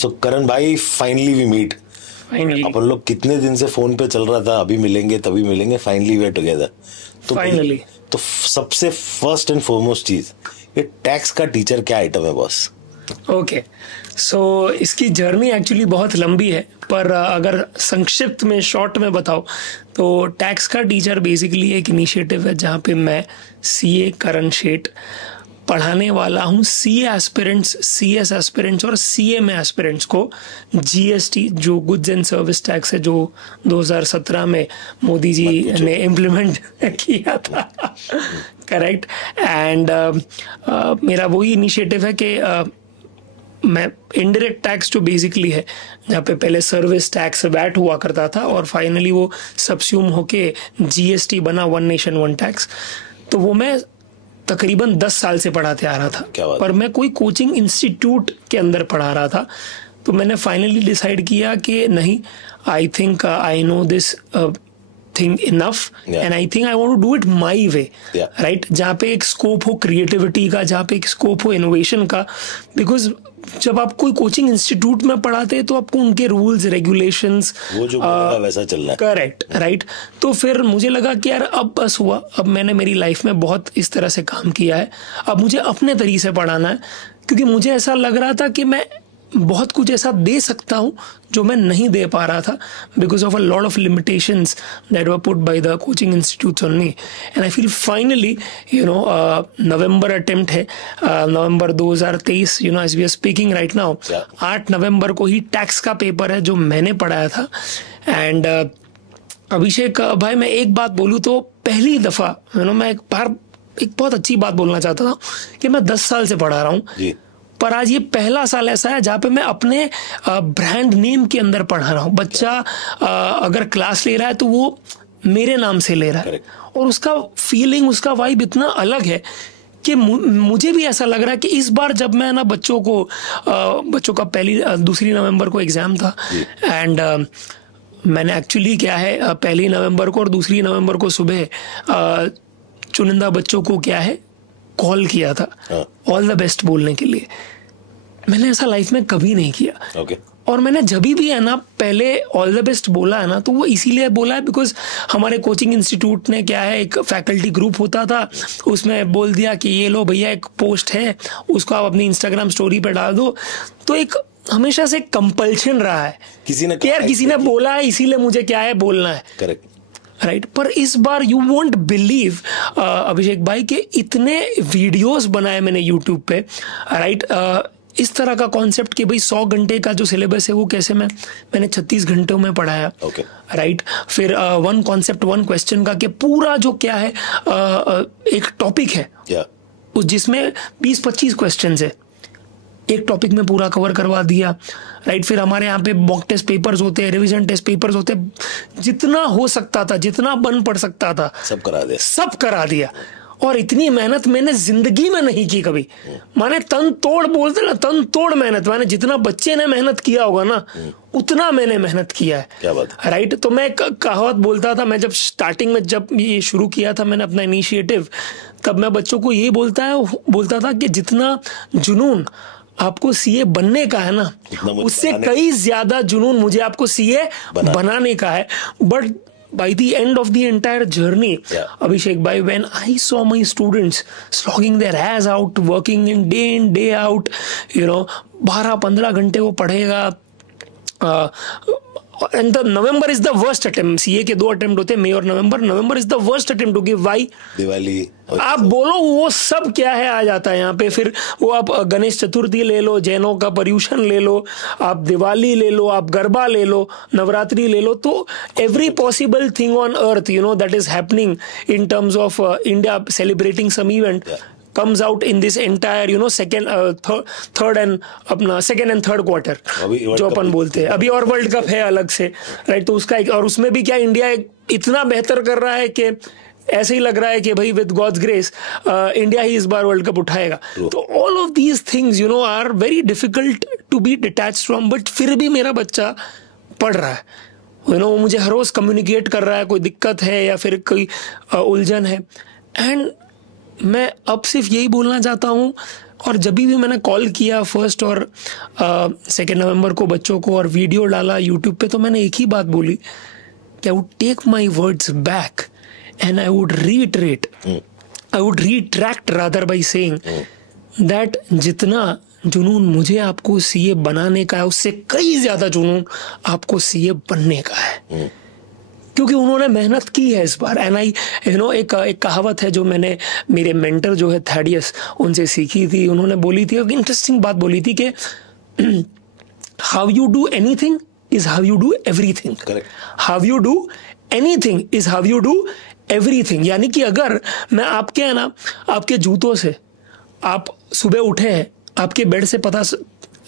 सो करण भाई, finally we meet. अपन लोग कितने दिन से फोन पे चल रहा था, अभी मिलेंगे तभी मिलेंगे, फाइनली वी आर टुगेदर। तो फाइनली तो सबसे फर्स्ट एंड फॉरमोस्ट चीज, ये टैक्स का टीचर क्या आइटम है बॉस? ओके, सो इसकी जर्नी एक्चुअली बहुत लंबी है, पर अगर संक्षिप्त में शॉर्ट में बताओ तो टैक्स का टीचर बेसिकली एक इनिशिएटिव है जहाँ पे मैं सीए करण शेठ पढ़ाने वाला हूँ सीए एस्पिरेंट्स, सीएस एस्पिरेंट्स और सीएमए एस्पिरेंट्स को जीएसटी जो गुड्स एंड सर्विस टैक्स है जो 2017 में मोदी जी ने इम्प्लीमेंट किया था, करेक्ट। एंड मेरा वही इनिशिएटिव है कि मैं इनडायरेक्ट टैक्स जो बेसिकली है, जहाँ पे पहले सर्विस टैक्स वैट हुआ करता था और फाइनली वो सबस्यूम होके जीएसटी बना, वन नेशन वन टैक्स, तो वो मैं तकरीबन 10 साल से पढ़ाते आ रहा था। पर मैं कोई कोचिंग इंस्टीट्यूट के अंदर पढ़ा रहा था, तो मैंने फाइनली डिसाइड किया कि नहीं, I think I know this thing enough and I think I want to do it my way, right. जहाँ पे एक स्कोप हो क्रिएटिविटी का, जहाँ पे एक स्कोप हो इनोवेशन का, बिकॉज जब आप कोई कोचिंग इंस्टीट्यूट में पढ़ाते हैं तो आपको उनके रूल्स रेगुलेशंस वो जो वैसा चलना है, करेक्ट, राइट। तो फिर मुझे लगा कि यार अब बस हुआ, अब मैंने मेरी लाइफ में बहुत इस तरह से काम किया है, अब मुझे अपने तरीके से पढ़ाना है, क्योंकि मुझे ऐसा लग रहा था कि मैं बहुत कुछ ऐसा दे सकता हूँ जो मैं नहीं दे पा रहा था because of a lot of limitations that were put by the coaching institutes on me. And I feel finally November attempt है, November 2023, as we are speaking right now, 8 November को ही टैक्स का पेपर है जो मैंने पढ़ाया था। And अभिषेक भाई, मैं एक बात बोलूँ तो पहली दफा मैं एक बहुत अच्छी बात बोलना चाहता था कि मैं 10 साल से पढ़ा रहा हूँ, पर आज ये पहला साल ऐसा है जहाँ पे मैं अपने ब्रांड नेम के अंदर पढ़ा रहा हूँ। बच्चा अगर क्लास ले रहा है तो वो मेरे नाम से ले रहा है, और उसका फीलिंग, उसका वाइब इतना अलग है कि मुझे भी ऐसा लग रहा है कि इस बार जब मैं ना बच्चों का 2 नवंबर को एग्जाम था, एंड मैंने एक्चुअली क्या है 1 नवंबर को और 2 नवंबर को सुबह चुनिंदा बच्चों को क्या है कॉल किया था ऑल द बेस्ट बोलने के लिए। मैंने ऐसा लाइफ में कभी नहीं किया। और मैंने जब भी है ना पहले ऑल द बेस्ट बोला है ना, तो वो इसीलिए बोला है बिकॉज हमारे कोचिंग इंस्टीट्यूट ने क्या है, एक फैकल्टी ग्रुप होता था, उसमें बोल दिया कि ये लो भैया एक पोस्ट है, उसको आप अपनी इंस्टाग्राम स्टोरी पे डाल दो। तो एक हमेशा से कंपल्शन रहा है, किसी ने बोला है इसीलिए मुझे क्या है बोलना है, करेक्ट, राइट। पर इस बार यू वोंट बिलीव अभिषेक भाई के इतने वीडियोस बनाए मैंने यूट्यूब पे, राइट। इस तरह का कॉन्सेप्ट कि भाई 100 घंटे का जो सिलेबस है वो कैसे मैंने 36 घंटों में पढ़ाया, राइट। फिर 1 कॉन्सेप्ट 1 क्वेश्चन का कि पूरा जो क्या है एक टॉपिक है जिसमें 20-25 क्वेश्चन है, एक टॉपिक में पूरा कवर करवा दिया, राइट। फिर हमारे यहाँ पे मॉक टेस्ट पेपर्स होते हैं, रिवीजन टेस्ट पेपर्स होते हैं, जितना हो सकता था, जितना बन पढ़ सकता था सब करा दिया। और इतनी मेहनत मैंने जिंदगी में नहीं की कभी, माने तन तोड़ बोलते ना, तन तोड़ मेहनत, माने जितना बच्चे ने मेहनत किया होगा ना उतना मैंने मेहनत किया है, क्या बात, राइट। तो मैं कहावत बोलता था, मैं जब स्टार्टिंग में जब ये शुरू किया था मैंने अपना इनिशिएटिव, तब मैं बच्चों को ये बोलता था कि जितना जुनून आपको सीए बनने का है ना, उससे कई ज्यादा जुनून मुझे आपको सीए बनाने का है। But by the end of the entire journey, Abhishek bhai, when I saw my students slogging their ass out, working in day out, 12-15 घंटे वो पढ़ेगा, and the November is the worst attempt. CA के 2 attempt होते हैं, मई और November is the worst attempt to give why, Diwali आप बोलो वो सब क्या है आ जाता है यहाँ पे। फिर वो आप गणेश चतुर्थी ले लो, जैनों का पर्यूषण ले लो, आप दिवाली ले लो, आप गरबा ले लो, नवरात्रि ले लो, तो every possible thing on earth that is happening in terms of India celebrating some event comes out in this entire second and third quarter जो अपन बोलते हैं अभी, और वर्ल्ड कप है अलग से, राइट। तो उसका और उसमें भी क्या इंडिया इतना बेहतर कर रहा है कि ऐसे ही लग रहा है कि भाई विद गॉड्स ग्रेस इंडिया ही इस बार वर्ल्ड कप उठाएगा। तो all of these things are very difficult to be detached from, but फिर भी मेरा बच्चा पढ़ रहा है, वो मुझे हर रोज कम्युनिकेट कर रहा है, कोई दिक्कत है या फिर कोई उलझन है। एंड मैं अब सिर्फ यही बोलना चाहता हूँ और जब भी मैंने कॉल किया 1 और 2 नवंबर को बच्चों को और वीडियो डाला यूट्यूब पे, तो मैंने एक ही बात बोली कि I would take my words back and I would reiterate, I would retract rather by saying that जितना जुनून मुझे आपको सीए बनाने का है, उससे कई ज्यादा जुनून आपको सीए बनने का है, क्योंकि उन्होंने मेहनत की है इस बार। एंड आई एक कहावत है जो मैंने मेरे मेंटर जो है थैडियस, उनसे सीखी थी। उन्होंने बोली थी, एक इंटरेस्टिंग बात बोली थी कि how you do anything is how you do everything, how you do anything is how you do everything. यानी कि अगर मैं आपके है ना, आपके जूतों से आप सुबह उठे हैं, आपके बेड से पता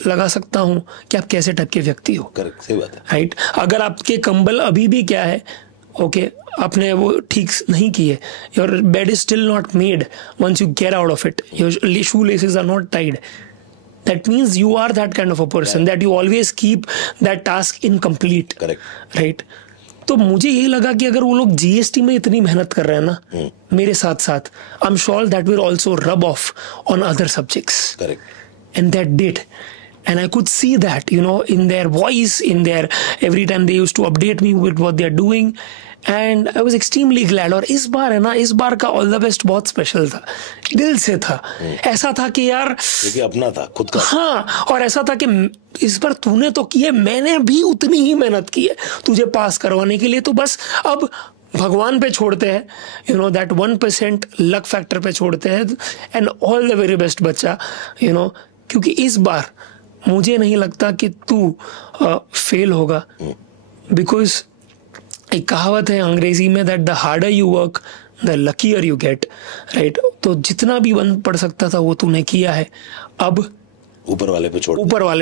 लगा सकता हूं कि आप कैसे टाइप के व्यक्ति हो। करेक्ट, सही बात है। राइट, अगर आपके कंबल अभी भी क्या है, ओके, आपने वो ठीक नहीं किए, your bed is still not made once you get out of it, your shoelaces are not tied, that means you are that kind of a person, that you always keep that task incomplete. Correct. Right? तो मुझे ये लगा कि अगर वो लोग GST में इतनी मेहनत कर रहे हैं ना मेरे साथ साथ, I am sure that will also rub off on other subjects. Correct. And that did. And I could see that, in their voice, in their, every time they used to update me with what they are doing. And I was extremely glad. और इस बार है ना, इस बार का all the best बहुत special था, दिल से था. ऐसा था कि यार, क्योंकि अपना था, खुद का. हाँ, और ऐसा था कि इस बार तूने तो की है, मैंने भी उतनी ही मेहनत की है तुझे पास करवाने के लिए. तो बस अब भगवान पे छोड़ते हैं, दैट 1% लक फैक्टर पे छोड़ते हैं. And all the very best बच्चा, क्योंकि इस बार मुझे नहीं लगता कि तू फेल होगा. बिकॉज एक कहावत है अंग्रेजी में, that the harder you work the luckier you get. Right, तो जितना भी वन पढ़ सकता था वो तूने किया है. अब ऊपर वाले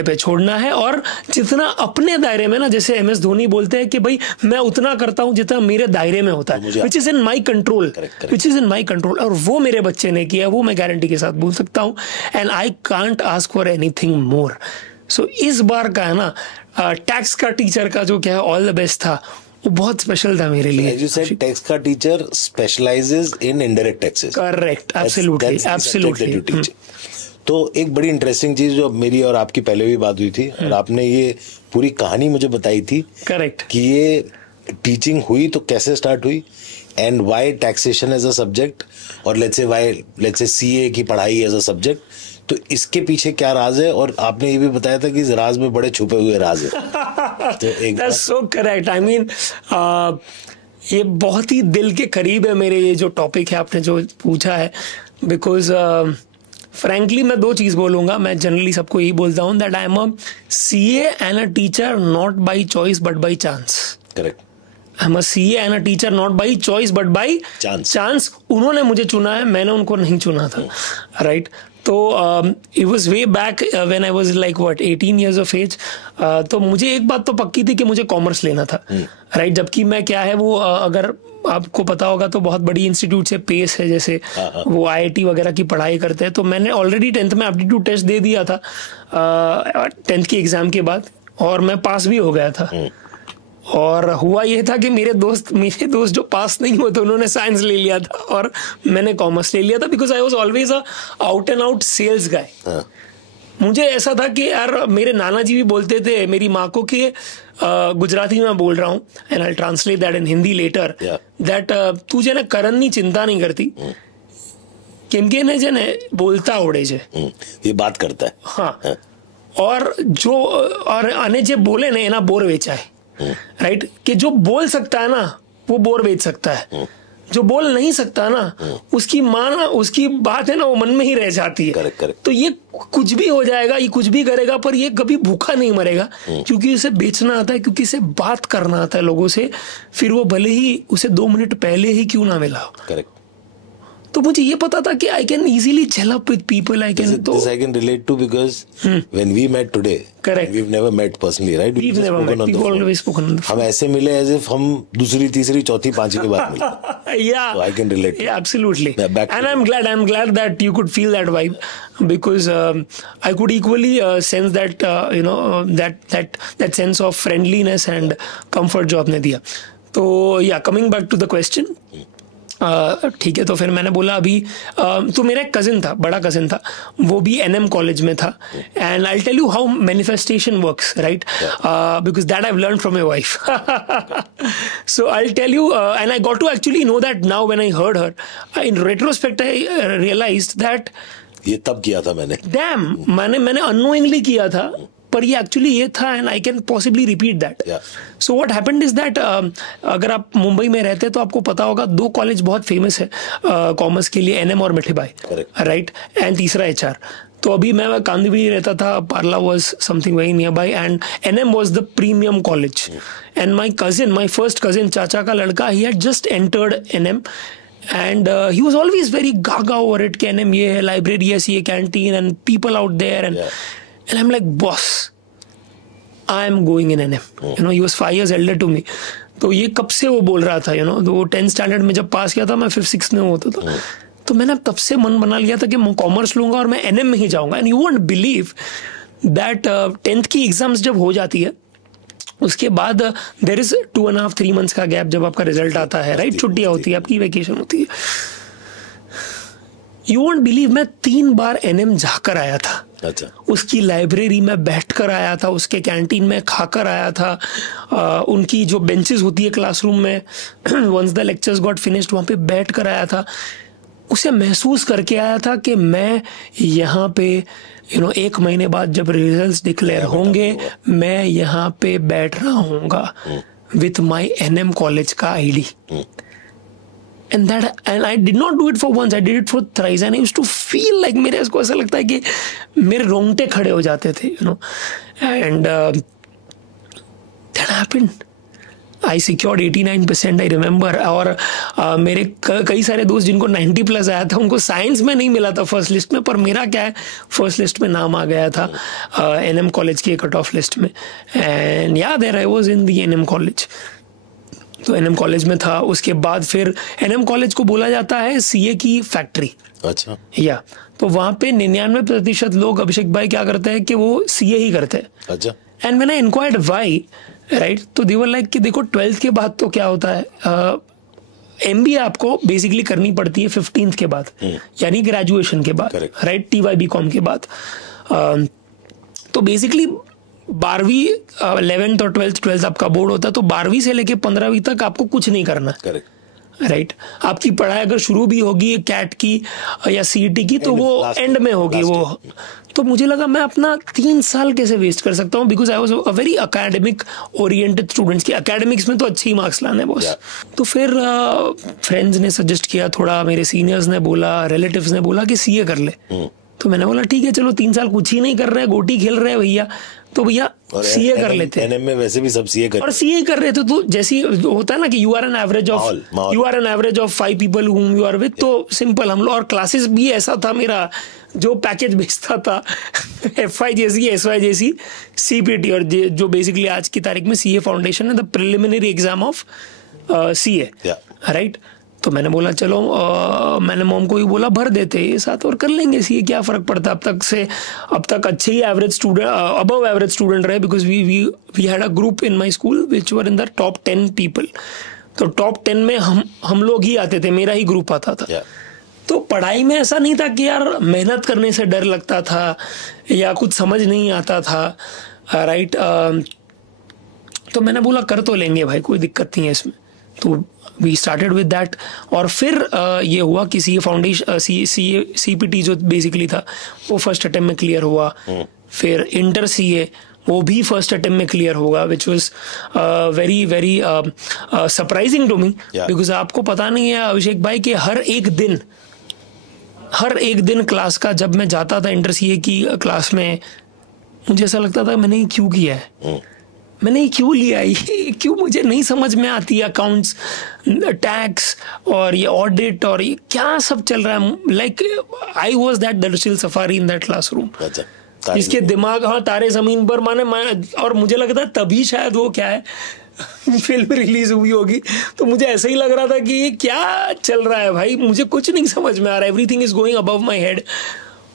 पे छोड़ना है. और जितना अपने दायरे में ना, जैसे MS धोनी बोलते हैं कि भाई मैं उतना करता हूं जितना मेरे दायरे में होता है, which is in my control, which is in my control. और वो मेरे बच्चे ने किया, वो मैं गारंटी के साथ बोल सकता हूं. And I can't ask for anything more. So इस बार का है ना, टैक्स का टीचर का जो क्या है ऑल द बेस्ट था, वो बहुत स्पेशल था मेरे लिए. As you said, टैक्स का teacher specializes in indirect taxes. Correct, absolutely, absolutely. तो एक बड़ी इंटरेस्टिंग चीज जो मेरी और आपकी पहले भी बात हुई थी, और आपने ये पूरी कहानी मुझे बताई थी. करेक्ट. कि ये टीचिंग हुई तो कैसे स्टार्ट हुई, and why taxation as a subject, और लेट्स से सीए की पढ़ाई एज अ सब्जेक्ट. तो इसके पीछे क्या राज है, और आपने ये भी बताया था कि इस राज में बड़े छुपे हुए राज है. तो That's so correct. I mean, ये बहुत ही दिल के करीब है मेरे, ये जो टॉपिक है आपने जो पूछा है. बिकॉज फ्रैंकली मैं 2 चीज बोलूंगा. मैं जनरली सबको यही बोलता हूँ that I am a CA and a teacher not by choice but by chance. Correct. I am a CA and a teacher not by choice but by chance. उन्होंने मुझे चुना है, मैंने उनको नहीं चुना था. राइट. तो it was way back when I was like 18 years of age. तो मुझे एक बात तो पक्की थी कि मुझे कॉमर्स लेना था. राइट. जबकि मैं क्या है वो, अगर आपको पता होगा तो बहुत बड़ी इंस्टीट्यूट से पेस है, जैसे वो IIT वगैरह की पढ़ाई करते हैं. तो मैंने ऑलरेडी 10th में एप्टीट्यूड टेस्ट दे दिया था 10th की एग्जाम के बाद, और मैं पास भी हो गया था. और हुआ ये था कि मेरे दोस्त जो पास नहीं हुए थे उन्होंने साइंस ले लिया था और मैंने कॉमर्स ले लिया था. Because I was always a out and out sales guy. मुझे ऐसा था कि यार, मेरे नाना जी भी बोलते थे मेरी माँ को कि गुजराती में बोल रहा हूँ, and I translate that in Hindi later, that तुझे ना करन की चिंता नहीं करती, केमके ने जे ने बोलता आवड़े छे, ये बात करता है. हाँ. और जो और आने जे बोले ने एना बोर वेचा है. राइट. कि जो बोल सकता है ना वो बोर बेच सकता है, जो बोल नहीं सकता ना उसकी उसकी बात है ना वो मन में ही रह जाती है. करेक्ट. तो ये कुछ भी हो जाएगा, ये कुछ भी करेगा, पर ये कभी भूखा नहीं मरेगा, क्योंकि उसे बेचना आता है, क्योंकि इसे बात करना आता है लोगों से, फिर वो भले ही उसे 2 मिनट पहले ही क्यों ना मिला. करेक्ट. तो मुझे ये पता था कि I can easily gel up with people. I can, तो this I can relate to because when we met today, correct, we've never met personally, right? We've never met. We've always spoken on the phone. हम ऐसे मिले as if हम दूसरी, तीसरी, चौथी, पांचवी के बाद मिले. Yeah, so I can relate. Yeah, absolutely. And I'm glad that you could feel that vibe, because I could equally sense that that sense of friendliness and comfort जो आपने दिया. तो yeah, coming back to the question. ठीक है, तो फिर मैंने बोला अभी तो मेरा एक कजिन था, बड़ा कजिन था, वो भी एनएम कॉलेज में था. And I tell you how manifestation works, right, because that I have learned from my wife. So I tell you, and I got to actually know that now when I heard her, in retrospect I realised that ये तब किया था मैंने, dam, मैंने unknowingly किया था, पर ये एक्चुअली ये था, and I can possibly repeat that. So what happened is that, अगर आप मुंबई में रहते हैं तो आपको पता होगा 2 कॉलेज बहुत फेमस है कॉमर्स के लिए, एनएम और मिठीबाई, राइट, एंड तीसरा एचआर. तो अभी मैं कांदिवली रहता था, Parla was something very near by, and NM was the premium college. And my first cousin, चाचा का लड़का, he had just entered NM. And he was always very gaga over it कि NM ये है, library ऐसी है, canteen and people out there, and I'm like, boss, I am going in NM. You know, he was 5 years elder to me. तो ये कब से वो बोल रहा था, you know, तो वो 10th स्टैंडर्ड में जब पास किया था, मैं 5th 6th में होता था. तो मैंने तब से मन बना लिया था कि मैं कॉमर्स लूंगा और मैं NM में ही जाऊंगा. And you won't believe that 10th की एग्जाम्स जब हो जाती है, उसके बाद देर इज 2.5-3 months का गैप जब आपका रिजल्ट आता है, राइट, छुट्टियां होती है, आपकी वेकेशन होती है. यू वोंट बिलीव, मैं 3 बार एनएम जाकर आया था. अच्छा. उसकी लाइब्रेरी में बैठ कर आया था, उसके कैंटीन में खाकर आया था, उनकी जो बेंचेस होती है क्लासरूम में, once the lectures got finished, वहां पे बैठ कर आया था. उसे महसूस करके आया था कि मैं यहाँ पे, यू नो, 1 महीने बाद जब रिजल्ट्स डिक्लेयर होंगे, मैं यहाँ पे बैठ रहा हूँगा विथ माई एनएम कॉलेज का ID. and I did not do it for once, I did it for thrice, and I used to feel like, मेरे को ऐसा लगता है कि मेरे रोंगटे खड़े हो जाते थे, you know, and that happened. I secured 89%, I remember. और मेरे कई सारे दोस्त जिनको 90+ आया था, उनको साइंस में नहीं मिला था फर्स्ट लिस्ट में, पर मेरा क्या है, फर्स्ट लिस्ट में नाम आ गया था एनएम कॉलेज की कट ऑफ लिस्ट में. And yeah there I was in the NM college. तो एनएम कॉलेज में था. उसके बाद फिर एनएम कॉलेज को बोला जाता है सीए की फैक्ट्री. अच्छा. या तो वहां पे 99% लोग, अभिषेक भाई, क्या करते हैं कि वो सीए ही करते हैं. अच्छा. And when I inquired why, right, तो दे वर लाइक कि देखो 12th के बाद तो क्या होता है, एमबीए आपको बेसिकली करनी पड़ती है 15th के बाद, यानी ग्रेजुएशन के बाद, राइट, टीवाईबीकॉम के बाद. तो बेसिकली 12वीं 11th और 12th आपका बोर्ड होता है, तो 12वीं से लेके 15वीं तक आपको कुछ नहीं करना है, राइट. आपकी पढ़ाई अगर शुरू भी होगी कैट की या सीईटी की, तो वो एंड में होगी वो. तो मुझे लगा मैं अपना 3 साल कैसे वेस्ट कर सकता हूँ, because I was a very academic oriented students की. अकेडमिक्स में तो अच्छे ही मार्क्स लाने बॉस. तो फिर फ्रेंड्स ने सजेस्ट किया, थोड़ा मेरे सीनियर्स ने बोला, रिलेटिव्स ने बोला कि सीए कर ले. तो मैंने बोला ठीक है, चलो 3 साल कुछ ही नहीं कर रहे हैं, गोटी खेल रहे हैं भैया, तो भैया सीए कर लेते हैं. एनएम में वैसे भी सब सीए कर, और सीए कर रहे थे. तो जैसे होता है ना कि you are an average of 5 people whom you are with, तो सिंपल हम लोग. और क्लासेस भी ऐसा था मेरा, जो पैकेज बेचता था एफआई जैसी, एसवाई जैसी, सीपीटी, और जो बेसिकली आज की तारीख में सीए फाउंडेशन है, the preliminary exam of CA, right. तो मैंने बोला चलो, मैंने मॉम को ही बोला भर देते ये साथ और कर लेंगे सीए, क्या फर्क पड़ता. अब तक अच्छे ही average student, above average student रहे, because we had a group in my school which were in the top 10 people. तो टॉप 10 में हम लोग ही आते थे, मेरा ही ग्रुप आता था. तो पढ़ाई में ऐसा नहीं था कि यार मेहनत करने से डर लगता था या कुछ समझ नहीं आता था, राइट. तो मैंने बोला कर तो लेंगे भाई, कोई दिक्कत नहीं है इसमें. तो वी स्टार्टेड विद दैट. और फिर ये हुआ कि सीए फाउंडेशन, सीपीटी जो बेसिकली था, वो फर्स्ट अटेम्प्ट में क्लियर हुआ. फिर इंटर सीए, वो भी फर्स्ट अटेम्प्ट में क्लियर होगा, which was very very surprising to me, because आपको पता नहीं है अभिषेक भाई कि हर एक दिन क्लास का, जब मैं जाता था इंटर सीए की क्लास में, मुझे ऐसा लगता था मैंने क्यों किया है, मैंने क्यों लिया, ये क्यों मुझे नहीं समझ में आती. अकाउंट्स, टैक्स और ये ऑडिट और ये क्या सब चल रहा है. लाइक आई वाज दैट दरअसल सफारी इन दैट क्लासरूम. इसके दिमाग, हाँ, तारे जमीन पर माने. और मुझे लगता है तभी शायद वो क्या है फिल्म रिलीज हुई होगी, तो मुझे ऐसा ही लग रहा था कि ये क्या चल रहा है भाई, मुझे कुछ नहीं समझ में आ रहा है. Everything is going above my head.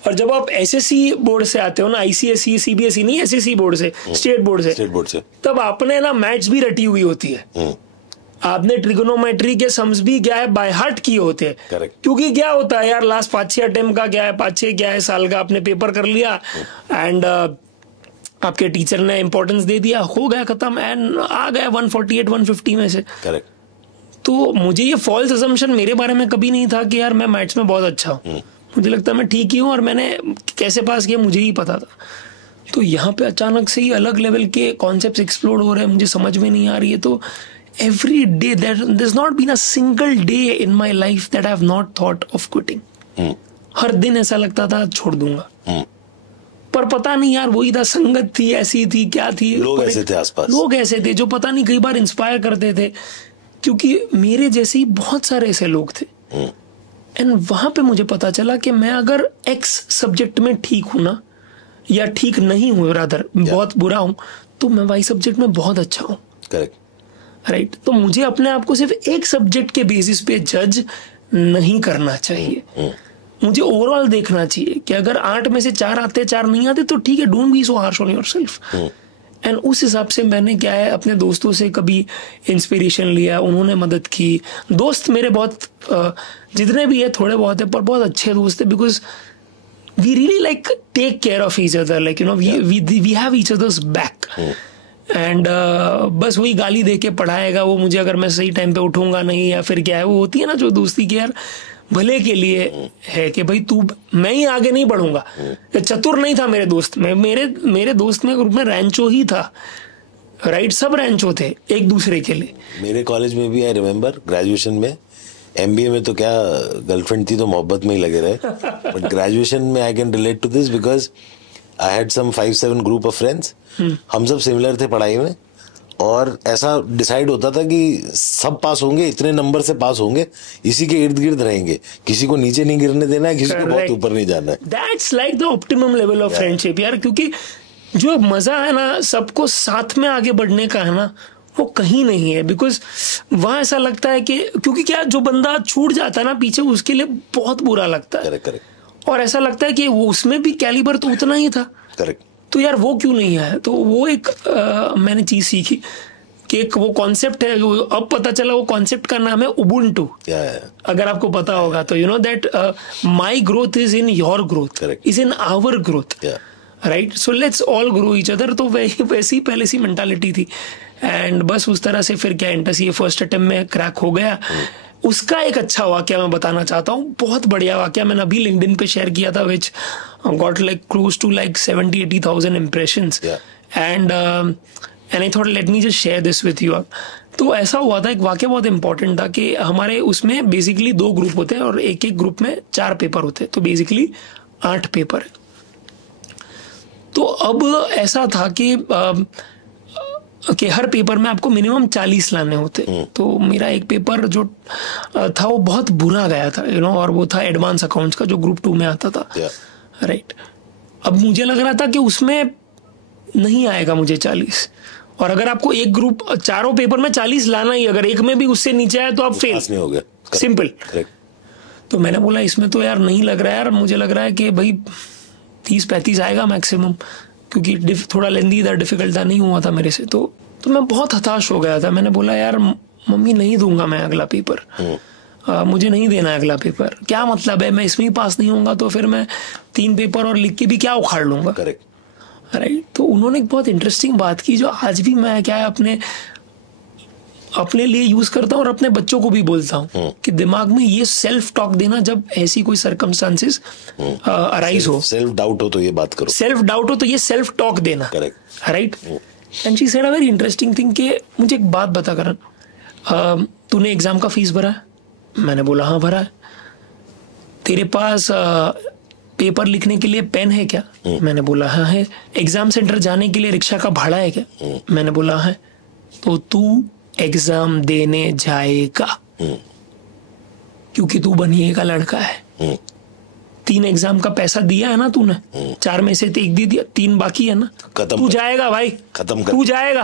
और जब आप एसएससी बोर्ड से आते हो ना, आईसीएसई, सीबीएसई नहीं, एसएससी बोर्ड से, स्टेट बोर्ड से, तब आपने ना मैथ्स भी रटी हुई होती है. आपने ट्रिगोनोमेट्री के सम्स भी क्या है बाय हार्ट किए होते हैं। करेक्ट। क्योंकि क्या होता है यार, लास्ट 5-6 अटेम्प्ट का क्या है, 5-6 क्या है साल का आपने पेपर कर लिया एंड आपके टीचर ने इंपॉर्टेंस दे दिया, हो गया खत्म एंड आ गया 148 150 में से। करेक्ट। तो मुझे ये फॉल्स असम्पशन मेरे बारे में कभी नहीं था कि यार मैं मैथ्स में बहुत अच्छा हूँ। मुझे लगता है मैं ठीक ही हूँ और मैंने कैसे पास किया मुझे ही पता था। तो यहाँ पे अचानक से ही अलग लेवल के कॉन्सेप्ट्स एक्सप्लोर हो रहे हैं, मुझे समझ में नहीं आ रही है। तो every day there is not been a single day in my life that I have not thought of quitting. हर दिन ऐसा लगता था छोड़ दूंगा, पर पता नहीं यार वही था, संगत थी ऐसी थी, क्या थी, लोग ऐसे थे आसपास, लोग ऐसे थे जो पता नहीं कई बार इंस्पायर करते थे, क्योंकि मेरे जैसे ही बहुत सारे ऐसे लोग थे। एंड वहां पे मुझे पता चला कि मैं अगर एक्स सब्जेक्ट में ठीक हूं ना, या ठीक नहीं हूं रादर, बहुत बुरा हूं, तो मैं वाई सब्जेक्ट में बहुत अच्छा हूं। करेक्ट। राइट। तो मुझे अपने आप को सिर्फ एक सब्जेक्ट के बेसिस पे जज नहीं करना चाहिए। मुझे ओवरऑल देखना चाहिए कि अगर 8 में से 4 आते 4 नहीं आते तो ठीक है, don't be so harsh on yourself. And उस हिसाब से मैंने क्या है अपने दोस्तों से कभी इंस्पिरेशन लिया, उन्होंने मदद की। दोस्त मेरे बहुत जितने भी है थोड़े बहुत है पर बहुत अच्छे दोस्त है, because we really like take care of each other, like you know we have each other's back. And बस वही गाली दे के पढ़ाएगा वो मुझे अगर मैं सही टाइम पे उठूंगा नहीं, या फिर क्या है वो होती है ना जो दोस्ती की यार भले के लिए है कि भाई तू, मैं ही आगे नहीं बढ़ूंगा। चतुर नहीं था मेरे दोस्त में, मेरे दोस्त में ग्रुप में रैंचो ही था। राइट, सब रैंचो थे एक दूसरे के लिए। मेरे कॉलेज में भी आई रिमेम्बर ग्रेजुएशन में, एमबीए में तो क्या गर्लफ्रेंड थी तो मोहब्बत में ही लगे रहे, बट ग्रेजुएशन में I can relate to this because I had some 5-7 group of friends. हम सब सिमिलर थे पढ़ाई में, और ऐसा डिसाइड होता था कि सब पास होंगे, इतने नंबर से पास होंगे, इसी के इर्द गिर्द रहेंगे, किसी को नीचे नहीं गिरने देना है, किसी को बहुत ऊपर नहीं जाना है। That's like the optimum level of friendship यार, क्योंकि जो मजा है ना सबको साथ में आगे बढ़ने का है ना, वो कहीं नहीं है। बिकॉज वहां ऐसा लगता है कि क्योंकि क्या जो बंदा छूट जाता है ना पीछे, उसके लिए बहुत बुरा लगता है। करेक्ट। और ऐसा लगता है कि वो उसमें भी कैलिबर तो उतना ही था। करेक्ट। तो यार वो क्यों नहीं है। तो वो एक मैंने चीज सीखी कि एक वो कॉन्सेप्ट है, अब पता चला वो कॉन्सेप्ट का नाम है उबुंटू। अगर आपको पता होगा तो you know that my growth is in your growth, is in our growth. Right, so let's all grow each other. तो वैसी पहले सी मेंटालिटी थी। एंड बस उस तरह से फिर क्या इंटरेस्ट ये फर्स्ट अटेम्प्ट में क्रैक हो गया। उसका एक अच्छा वाक्य मैं बताना चाहता हूँ, बहुत बढ़िया वाक्य मैंने अभी लिंक्डइन पे शेयर किया था, which got like close to like 70-80,000 impressions. And I thought let me just share this with you. तो ऐसा हुआ था, एक वाक्य बहुत इंपॉर्टेंट था कि हमारे उसमें बेसिकली 2 ग्रुप होते हैं और एक एक ग्रुप में 4 पेपर होते हैं, तो बेसिकली 8 पेपर है। तो अब ऐसा था कि हर पेपर में आपको मिनिमम 40 लाने होते। तो मेरा एक पेपर जो था वो बहुत बुरा गया था, यू नो, और वो था एडवांस अकाउंट्स का जो ग्रुप 2 में आता था। राइट। अब मुझे लग रहा था कि उसमें नहीं आएगा मुझे 40, और अगर आपको एक ग्रुप चारों पेपर में 40 लाना ही, अगर एक में भी उससे नीचे आया तो आप फेल नहीं हो गए। सिंपल। तो मैंने बोला इसमें तो यार नहीं लग रहा है यार, मुझे लग रहा है कि भाई 30-35 आएगा मैक्सिमम, क्योंकि थोड़ा लेंदी था, डिफिकल्ट था, नहीं हुआ था मेरे से। तो मैं बहुत हताश हो गया था। मैंने बोला यार मम्मी नहीं दूंगा मैं अगला पेपर, मुझे नहीं देना है अगला पेपर। क्या मतलब है, मैं इसमें ही पास नहीं होऊंगा तो फिर मैं 3 पेपर और लिख के भी क्या उखाड़ लूंगा। करेक्ट। राइट। तो उन्होंने एक बहुत इंटरेस्टिंग बात की जो आज भी मैं क्या है अपने लिए यूज करता हूँ और अपने बच्चों को भी बोलता हूँ कि दिमाग में ये सेल्फ टॉक देना जब ऐसी कोई सर्कमस्टांसेस अराइज हो, सेल्फ डाउट हो तो ये बात करो, सेल्फ डाउट हो तो ये सेल्फ टॉक देना। Correct. Right. And she said a very interesting thing कि मुझे एक बात बता करण, तूने एग्जाम का फीस भरा है? मैंने बोला हाँ भरा है। तेरे पास पेपर लिखने के लिए पेन है क्या? मैंने बोला हाँ है। एग्जाम सेंटर जाने के लिए रिक्शा का भाड़ा है क्या? मैंने बोला हाँ। तो तू एग्जाम देने जाएगा क्योंकि तू बनिए का लड़का है। 3 एग्जाम का पैसा दिया है ना तूने, 4 में से 1 दे दिया, 3 बाकी है ना, तू जाएगा भाई, खत्म कर, तू जाएगा।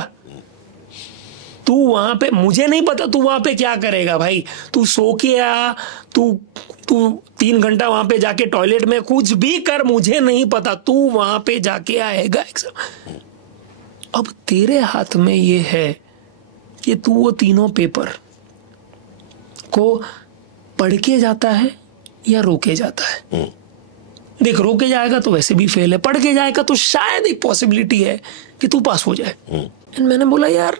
तू वहां पे, मुझे नहीं पता तू वहां पे क्या करेगा भाई, तू सो के आ, तू 3 घंटा वहां पे जाके टॉयलेट में कुछ भी कर, मुझे नहीं पता, तू वहां पे जाके आएगा एग्जाम। अब तेरे हाथ में ये है कि तू वो तीनों पेपर को पढ़ के जाता है या रोके जाता है। देख, रोके जाएगा तो वैसे भी फेल है, पढ़ के जाएगा तो शायद एक पॉसिबिलिटी है कि तू पास हो जाए। एंड मैंने बोला यार,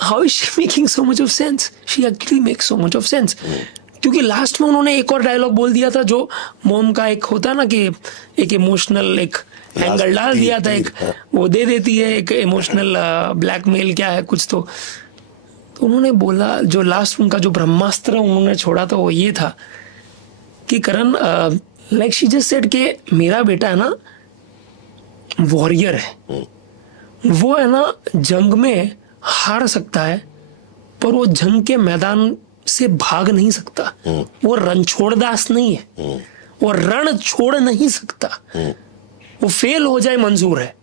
how is she making so much of sense? She actually makes so much of sense. क्योंकि लास्ट में उन्होंने एक और डायलॉग बोल दिया था जो मोम का एक होता है ना कि एक इमोशनल एक एंगल डाल दिया था, एक वो दे देती है एक इमोशनल ब्लैकमेल क्या है कुछ। तो उन्होंने बोला, जो लास्ट उनका जो ब्रह्मास्त्र उन्होंने छोड़ा था वो ये था कि करण, लाइक शी जस्ट सेड कि मेरा बेटा है ना वॉरियर है, वो है ना जंग में हार सकता है पर वो जंग के मैदान से भाग नहीं सकता। वो रणछोड़दास नहीं है, वो रण छोड़ नहीं सकता। वो फेल हो जाए मंजूर है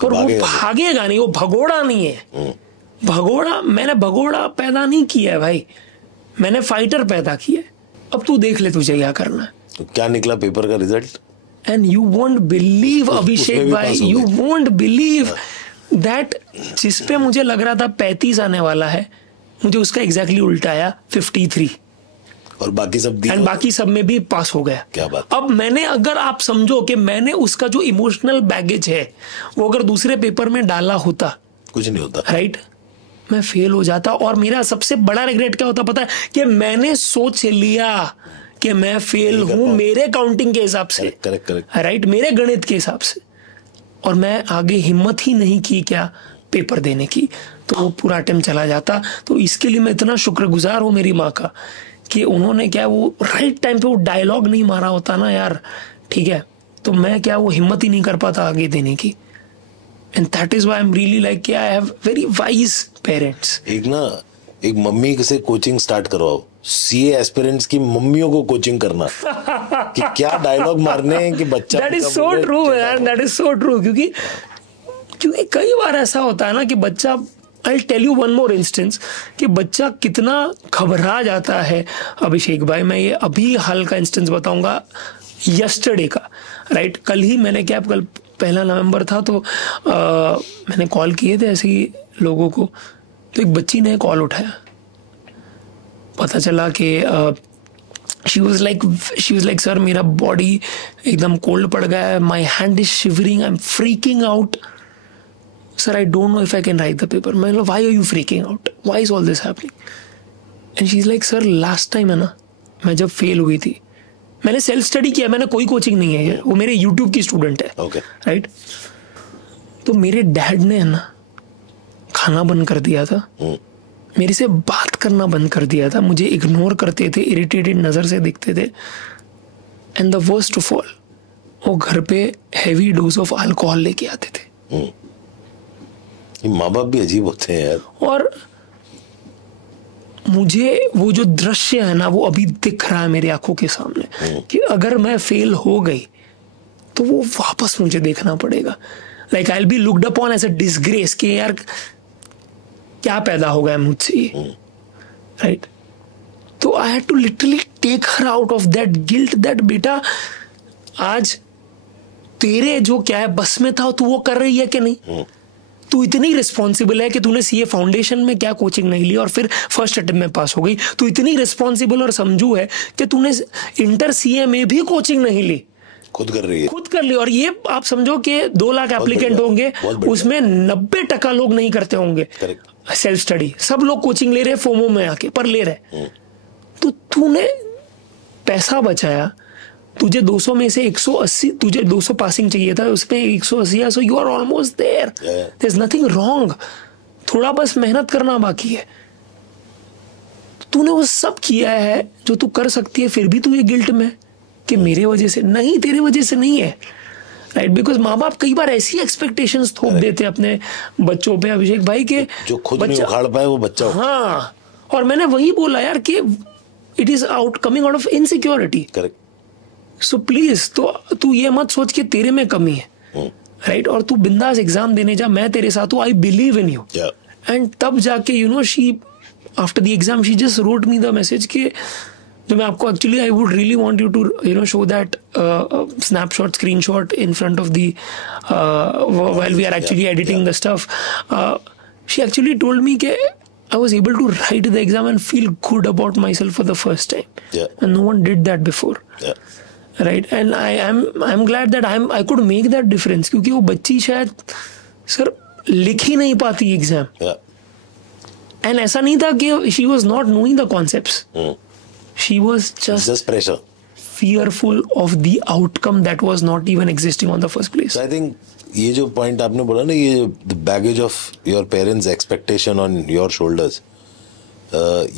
पर वो भागेगा नहीं, वो भगोड़ा नहीं है। भगोड़ा, मैंने भगोड़ा पैदा नहीं किया है भाई, मैंने फाइटर पैदा किया है। अब तू देख ले तुझे क्या करना है। तो क्या निकला पेपर का result? And you won't believe Abhishek भाई, यू वोंट बिलीव दैट जिस पे मुझे लग रहा था 35 आने वाला है, मुझे उसका एग्जैक्टली उल्टा आया 53। और बाकी सब एंड बाकी सब में भी पास हो गया। क्या बात। अब मैंने, अगर आप समझो कि मैंने उसका जो इमोशनल बैगेज है वो अगर दूसरे पेपर में डाला होता, कुछ नहीं होता, राइट, मैं फेल हो जाता। और मेरा सबसे बड़ा रिग्रेट क्या होता पता है? कि मैंने सोच लिया कि मैं फेल हूं मेरे काउंटिंग के हिसाब से, करेक्ट, राइट, मेरे गणित के हिसाब से, और मैं आगे हिम्मत ही नहीं की क्या पेपर देने की, तो वो पूरा अटेम्प्ट चला जाता। तो इसके लिए मैं इतना शुक्रगुजार हूं मेरी माँ का कि उन्होंने क्या वो राइट टाइम पे वो डायलॉग नहीं मारा होता ना यार, ठीक है, तो मैं क्या वो हिम्मत ही नहीं कर पाता आगे देने की। And that is why I am really like I have very wise parents. एक मम्मी से कोचिंग स्टार्ट करवाओ, सीए एस्पिरेंट्स की मम्मियों को कोचिंग करना कि क्या डायलॉग मारने हैं कि बच्चा। दैट इज सो ट्रू यार, दैट इज सो ट्रू। क्योंकि कई बार ऐसा होता है ना कि बच्चा, I'll tell you one more instance कि बच्चा कितना घबरा जाता है। अभिषेक भाई, मैं ये अभी हाल का इंस्टेंस बताऊंगा, यस्टरडे का, राइट। कल ही मैंने क्या, कल 1 नवंबर था, तो मैंने कॉल किए थे ऐसे ही लोगों को, तो एक बच्ची ने कॉल उठाया, पता चला कि शी वॉज लाइक सर मेरा बॉडी एकदम कोल्ड पड़ गया है, my hand is shivering, I am freaking out, sir, I don't know if I can write the paper. मैं बोला, why are you freaking out? Why is all this happening? And she's like, sir, last time है ना, मैं जब fail हुई थी, मैंने self study किया, मैंने कोई कोचिंग नहीं है, वो मेरे YouTube की स्टूडेंट है, okay. राइट। तो मेरे डैड ने है ना खाना बंद कर दिया था, मेरे से बात करना बंद कर दिया था, मुझे इग्नोर करते थे, इरिटेटेड नजर से दिखते थे। And the worst of all, वो घर पे हैवी डोज ऑफ अल्कोहल लेके आते थे। माँ बाप भी अजीब होते हैं यार। और मुझे वो जो दृश्य है ना, वो अभी दिख रहा है मेरी आंखों के सामने कि अगर मैं फेल हो गई तो वो वापस मुझे देखना पड़ेगा। Like I will be looked upon as a disgrace कि यार क्या पैदा हो गया मुझसे, राइट। तो I had to literally take her out of that guilt, that बेटा आज तेरे जो क्या है बस में था, तू वो कर रही है कि नहीं। तू इतनी रिस्पॉन्सिबल है कि तूने सीए फाउंडेशन में क्या कोचिंग नहीं ली और फिर फर्स्ट अटेम्प्ट में पास हो गई। तू इतनी रिस्पॉन्सिबल और समझू है कि तूने इंटर सीए में भी कोचिंग नहीं ली, खुद कर रही है, खुद कर ली। और ये आप समझो कि 2 लाख एप्लीकेंट होंगे, उसमें 90% लोग नहीं करते होंगे सेल्फ स्टडी, सब लोग कोचिंग ले रहे हैं फोमो में आके, पर ले रहे। तो तूने पैसा बचाया, तुझे 200 में से 180, तुझे 200 पासिंग चाहिए था, उसमें 180, so you are almost there, there is nothing wrong, थोड़ा बस मेहनत करना बाकी है। तूने वो सब किया है जो तू कर सकती है, फिर भी तू ये गिल्ट में कि मेरे वजह से नहीं, तेरे वजह से नहीं है, राइट। बिकॉज माँ बाप कई बार ऐसी एक्सपेक्टेशंस थोप देते अपने बच्चों पे, अभिषेक भाई, के जो खुद नहीं उखाड़ पाए वो बच्चा। हाँ, और मैंने वही बोला यार कि it is coming out of insecurity, correct. So please, तो तू ये मत सोच कि तेरे में कमी है, राइट। और तू बिंदास एग्जाम देने जा, मैं तेरे साथ हूँ, I believe in you. And तब जाके you know she after the exam she just wrote me the message कि जो मैं आपको actually I would really want you to you know show that snapshot screenshot in front of the while we are actually editing the stuff, she actually told me that I was able to write the exam and feel good about myself for the first time. Yeah. And no one did that before. Yeah. Right? And I'm glad that I could make that difference, क्योंकि वो बच्ची शायद sir लिख ही नहीं पाती exam. Yeah. And ऐसा नहीं था कि she was not knowing the concepts. She was Just pressure. fearful of the outcome that was not even existing on the first place. So I think ये जो पॉइंट आपने बोला ना, ये the baggage of your parents' expectation on your shoulders,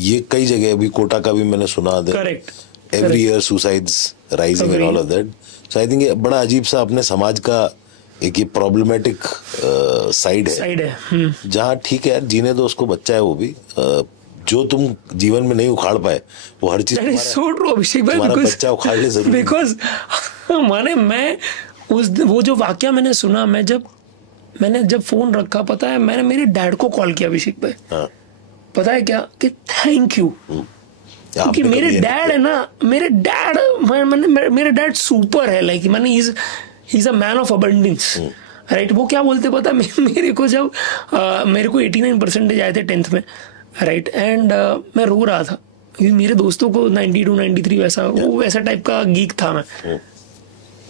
ये कई जगह अभी कोटा का भी मैंने सुना. Correct. Every year suicides rising and all of that. So I think ये बड़ा अजीब सा अपने समाज का एक ये प्रॉब्लमेटिक साइड है. जहाँ ठीक है यार, जीने दो उसको, बच्चा है वो भी. जो तुम जीवन में नहीं उखाड़ पाए वो हर चीज तुम्हारा बच्चा उखाड़ ले जरूर. बिकॉज माने मैं वो जो वाक्य मैंने सुना, मैंने जब फोन रखा, पता है मैंने मेरे डैड को कॉल किया अभिषेक भाई. पता है क्या कि थैंक यू, क्योंकि मेरे डैड है ना, मेरे डैड सुपर है. लाइक मैंने he is a man of abundance. Right. वो क्या बोलते पता मेरे को, जब मेरे को 89% आए थे 10th में. राइट. एंड मैं रो रहा था क्योंकि मेरे दोस्तों को 92 93 वैसा टाइप का गीक था मैं.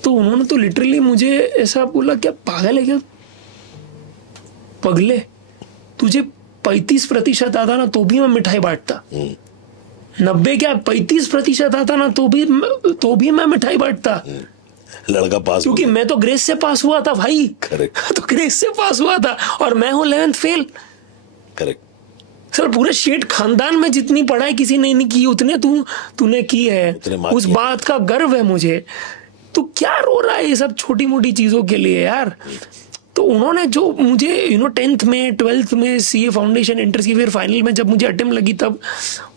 तो उन्होंने तो लिटरली मुझे ऐसा बोला, क्या पागल है क्या, पगले, तुझे 35% आता ना तो भी मैं मिठाई बांटता. 90 क्या 35% आता ना तो भी मैं मिठाई बांटता. लड़का पास, क्योंकि मैं तो ग्रेस से पास हुआ था भाई. करेक्ट. तो ग्रेस से पास हुआ था और मैं हूं 11th फेल. करेक्ट. सर पूरे शेठ खानदान में जितनी पढ़ाई किसी ने नहीं की उतने तूने की है. उस बात का गर्व है मुझे. तो क्या रो रहा है ये सब छोटी मोटी चीजों के लिए यार. तो उन्होंने जो मुझे 10th में 12th में CA फाउंडेशन एंटर की, फिर फाइनल में जब मुझे अटेम्प्ट लगी तब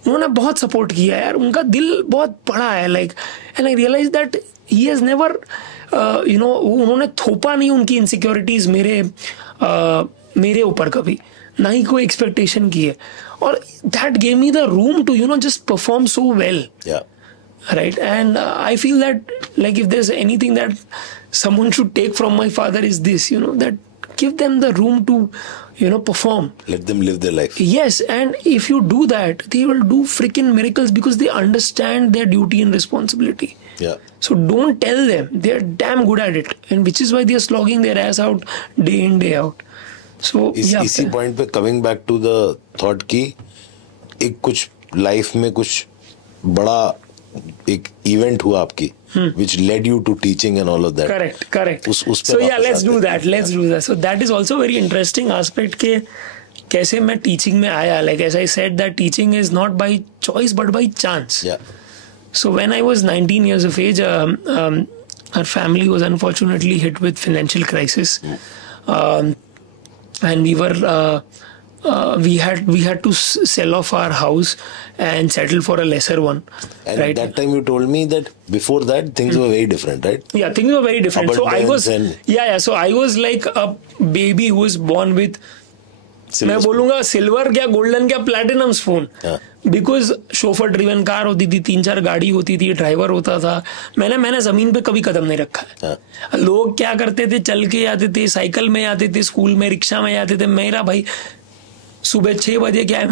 उन्होंने बहुत सपोर्ट किया यार. उनका दिल बहुत बड़ा है. Like and I realise that he has never उन्होंने थोपा नहीं उनकी इनसिक्योरिटीज मेरे ऊपर कभी, ना ही कोई एक्सपेक्टेशन की है. और that gave me the room to just perform so well. Right. And I feel that like if there's anything that someone should take from my father is this, that give them the room to, perform. Let them live their life. Yes. And if you do that, they will do freaking miracles because they understand their duty and responsibility. Yeah. So don't tell them. They're damn good at it. And which is why they're slogging their ass out day in, day out. So, इसी point पे coming back to the thought की एक कुछ life में कुछ बड़ा एक event हुआ आपकी which led you to teaching and all of that. Correct. उस पे so yeah, let's do that. So that is also very interesting aspect के कैसे मैं teaching में आया. Like as I said that teaching is not by choice but by chance. Yeah. So when I was 19 years of age, our family was unfortunately hit with financial crisis. And we were we had to sell off our house and settle for a lesser one. And right? That time you told me that before that things were very different, right? Yeah, things were very different. So I was so I was like a baby who was born with मैं बोलूंगा silver क्या golden क्या platinum spoon. Because chauffeur driven car होती थी, 3-4 गाड़ी होती थी, driver होता था. मैंने जमीन पे कभी कदम नहीं रखा है. लोग क्या करते थे, चल के आते थे, साइकिल में आते थे, स्कूल में रिक्शा में आते थे. मेरा भाई सुबह 6 बजे क्या है,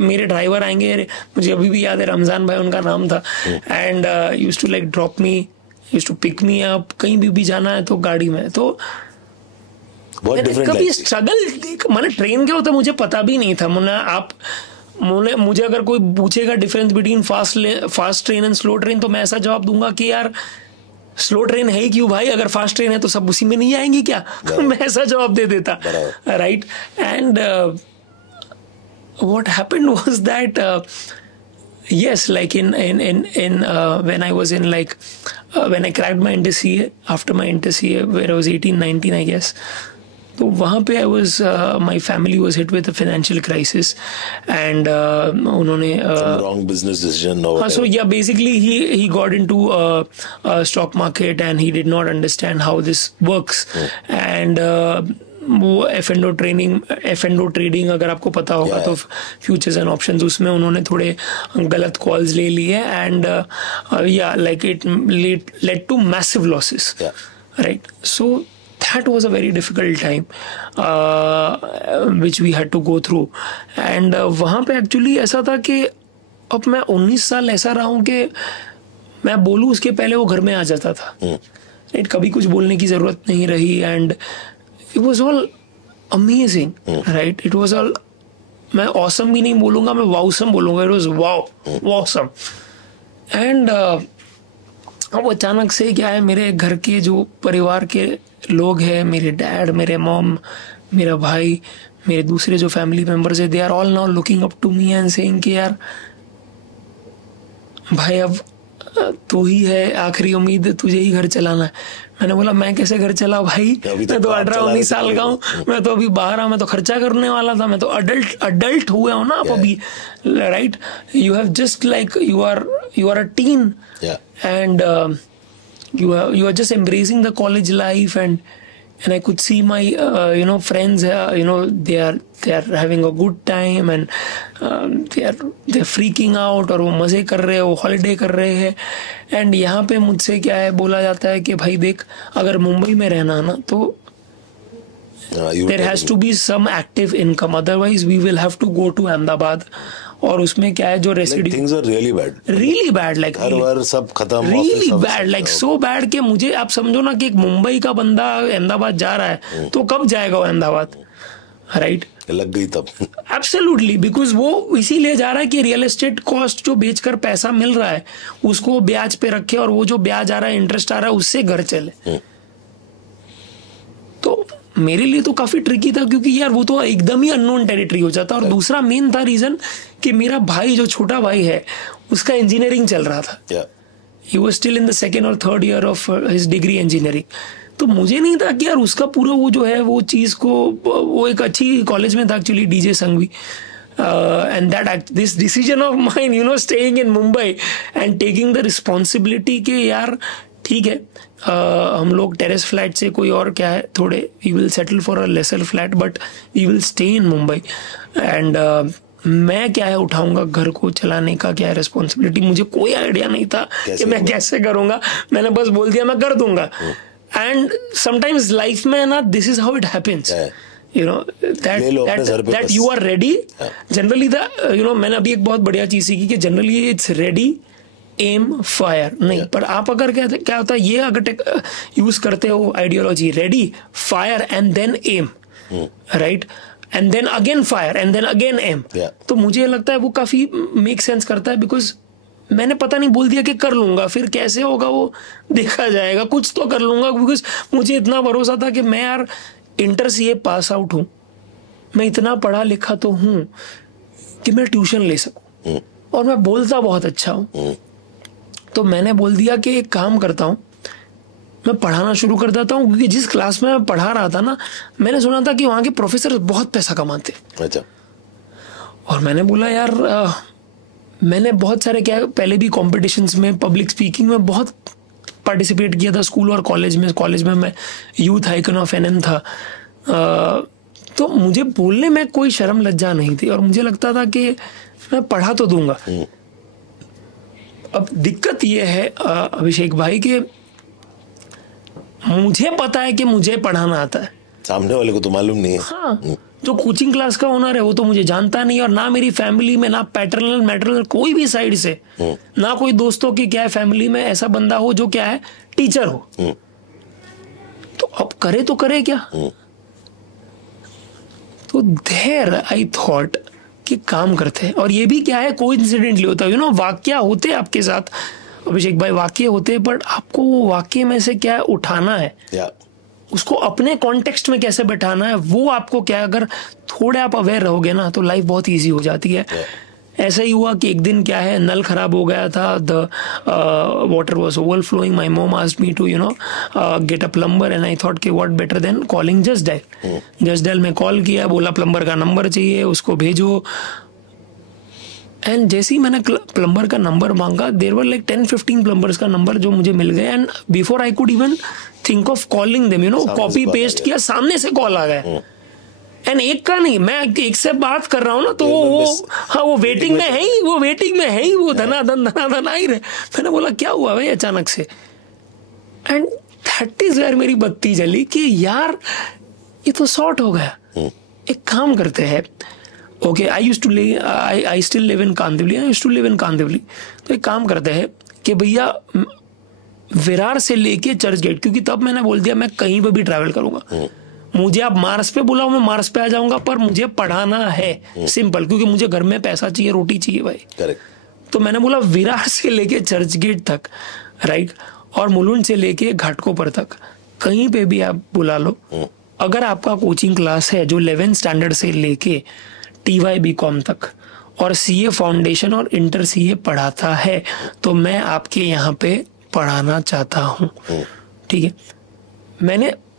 मेरे ड्राइवर आएंगे. मुझे अभी भी याद है, रमजान भाई उनका नाम था. And used to like drop me, used to pick me up. कहीं भी जाना है तो गाड़ी में. तो कभी स्ट्रगल मैंने ट्रेन के होता मुझे पता भी नहीं था. मुझे अगर कोई पूछेगा difference between fast train and slow train, तो मैं ऐसा जवाब दूंगा कि यार स्लो ट्रेन है ही क्यों भाई, अगर फास्ट ट्रेन है तो सब उसी में नहीं आएंगी क्या. मैं ऐसा जवाब दे देता. Right. And what happened was that yes, like in when I was in like when I cracked my inter-CA, after my inter-CA where I was 18-19 I guess, तो वहाँ पे I was my family was hit with a financial crisis and उन्होंने some wrong business decision or so yeah, basically he got into stock market and he did not understand how this works. And वो F&O trading अगर आपको पता होगा तो futures and options, उसमें उन्होंने थोड़े गलत कॉल्स ले लिए. And like it led to massive losses. Right. So that was a very difficult time. Which we had to go through. And वहाँ पे एक्चुअली ऐसा था कि अब मैं 19 साल ऐसा रहा हूँ कि मैं बोलूँ उसके पहले वो घर में आ जाता था. राइट, कभी कुछ बोलने की ज़रूरत नहीं रही. And it was all amazing. Right, it was all, मैं ऑसम भी नहीं बोलूँगा, मैं वाउसम बोलूँगा. It was वाउसम. एंड अब अचानक से क्या है, मेरे घर के जो परिवार के लोग हैं, मेरे डैड, मेरे मॉम, मेरा भाई, मेरे दूसरे जो फैमिली मेंबर्स है, they are all now looking up to me and saying कि यार भाई अब तू ही है आखिरी उम्मीद, तुझे ही घर चलाना है. मैंने बोला मैं कैसे घर चला भाई, मैं तो 18-19 साल का हूँ, मैं तो अभी बाहर हूँ, मैं तो खर्चा करने वाला था, मैं तो अडल्ट हुए हो ना आप अभी. Right, you have just like you are a teen and you are just embracing the college life. And I could see my friends, they are having a good time and they're freaking out और वो मजे कर रहे हैं, वो holiday कर रहे हैं. एंड यहाँ पे मुझसे क्या है बोला जाता है कि भाई देख, अगर मुंबई में रहना ना तो there has to be some active income, otherwise we will have to go to Ahmedabad. और उसमें क्या है जो residue, things are really bad, like हर बार सब खत्म, really bad, like so bad कि मुझे आप समझो ना कि एक मुंबई का बंदा अहमदाबाद जा रहा है तो कब जाएगा वो अहमदाबाद. राइट, लग गई तब. एब्सोल्युटली, बिकॉज वो इसीलिए जा रहा है कि रियल एस्टेट कॉस्ट जो बेचकर पैसा मिल रहा है उसको ब्याज पे रखे और वो जो ब्याज आ रहा है, इंटरेस्ट आ रहा है, उससे घर चले. तो मेरे लिए तो काफी ट्रिकी था क्योंकि यार वो तो एकदम ही अननोन टेरिटरी हो जाता. और दूसरा मेन था रीजन कि मेरा भाई जो छोटा भाई है उसका इंजीनियरिंग चल रहा था. He was still in the 2nd और 3rd year of his degree engineering. तो मुझे नहीं था कि यार उसका पूरा वो जो है वो चीज को, वो एक अच्छी कॉलेज में था actually, DJ Sanghvi. and this decision of mine, staying in Mumbai and taking the responsibility कि यार ठीक है, हम लोग टेरेस फ्लैट से कोई और क्या है थोड़े, we will settle for a lesser flat but we will stay in Mumbai. And मैं क्या है उठाऊंगा घर को चलाने का, क्या है रिस्पॉन्सिबिलिटी, मुझे कोई आइडिया नहीं था कि मैं कैसे करूंगा. मैंने बस बोल दिया मैं कर दूंगा. एंड समटाइम्स लाइफ में ना this is how it happens, that you are ready. Generally मैंने अभी एक बहुत बढ़िया चीज सीखी कि generally it's ready aim fire नहीं, पर आप अगर क्या होता है ये अगर यूज करते हो ideology, ready fire and then aim, right, and then again fire and then again aim, तो मुझे लगता है वो काफी मेक सेंस करता है. बिकॉज मैंने पता नहीं बोल दिया कि कर लूंगा, फिर कैसे होगा वो देखा जाएगा, कुछ तो कर लूंगा. बिकॉज मुझे इतना भरोसा था कि मैं यार इंटर सीए पास आउट हूं, मैं इतना पढ़ा लिखा तो हूं कि मैं ट्यूशन ले सकूं और मैं बोलता बहुत अच्छा हूं. तो मैंने बोल दिया कि एक काम करता हूं, मैं पढ़ाना शुरू कर देता हूं. क्योंकि जिस क्लास में मैं पढ़ा रहा था ना, मैंने सुना था कि वहां के प्रोफेसर बहुत पैसा कमाते. अच्छा. और मैंने बोला यार मैंने बहुत सारे क्या पहले भी कॉम्पिटिशन्स में, पब्लिक स्पीकिंग में बहुत पार्टिसिपेट किया था स्कूल और कॉलेज में मैं यूथ आइकन ऑफ एनएम था. तो मुझे बोलने में कोई शर्म लज्जा नहीं थी और मुझे लगता था कि मैं पढ़ा तो दूंगा. अब दिक्कत ये है अभिषेक भाई कि मुझे पता है कि मुझे पढ़ाना आता है, सामने वाले को तो मालूम नहीं है. हाँ, जो कोचिंग क्लास का ओनर है वो तो मुझे जानता नहीं, और ना मेरी फैमिली में, ना पैटर्नल मैटरनल कोई भी साइड से, ना कोई दोस्तों की क्या है फैमिली में ऐसा बंदा हो जो क्या है टीचर हो. तो अब करे तो करे क्या. तो देयर आई थॉट कि काम करते हैं. और ये भी क्या है कोइंसिडेंटली होता है, वाक्य होते हैं आपके साथ अभिषेक भाई, वाक्य होते हैं, बट आपको वो वाक्य में से क्या है उठाना है, उसको अपने कॉन्टेक्स्ट में कैसे बैठाना है, वो आपको क्या है, अगर थोड़े आप अवेयर रहोगे ना तो लाइफ बहुत इजी हो जाती है. ऐसा ही हुआ कि एक दिन क्या है नल खराब हो गया था, the water was overflowing. My mom asked me to get a plumber and I thought कि what better than calling Just Dial. Just Dial में कॉल किया, बोला प्लम्बर का नंबर चाहिए, उसको भेजो. एंड जैसे ही मैंने प्लम्बर का नंबर मांगा, देयर वर लाइक 10-15 प्लम्बर्स का नंबर जो मुझे मिल गए. And before I could even think of calling them, copy paste किया, सामने से कॉल आ गया. एंड एक का नहीं, मैं एक से बात कर रहा हूँ ना तो वो वेटिंग में है ही, वो धनाधन आ ही रहे. मैंने बोला क्या हुआ भाई अचानक से. एंड दैट इज वेयर मेरी बत्ती जली कि यार ये तो शॉर्ट हो गया. एक काम करते हैं, okay, I still live in Kandivali, तो एक काम करते हैं कि भैया विरार से लेके चर्च गेट, क्योंकि तब मैंने बोल दिया मैं कहीं पे भी ट्रैवल करूंगा, मुझे आप मार्स पे बुलाओ मैं मार्स पे आ जाऊंगा, पर मुझे पढ़ाना है, सिंपल, क्योंकि मुझे घर में पैसा चाहिए, रोटी चाहिए भाई। करेक्ट। तो मैंने बोला विरार से लेके चर्च गेट तक, राइट, और मुलुंड से लेके घाटकोपर तक, कहीं पे भी आप बुला लो, अगर आपका कोचिंग क्लास है जो 11th स्टैंडर्ड से लेके TY BCom तक और CA फाउंडेशन और इंटर CA पढ़ाता है, तो मैं आपके यहाँ पे पढ़ाना चाहता हूँ, ठीक है।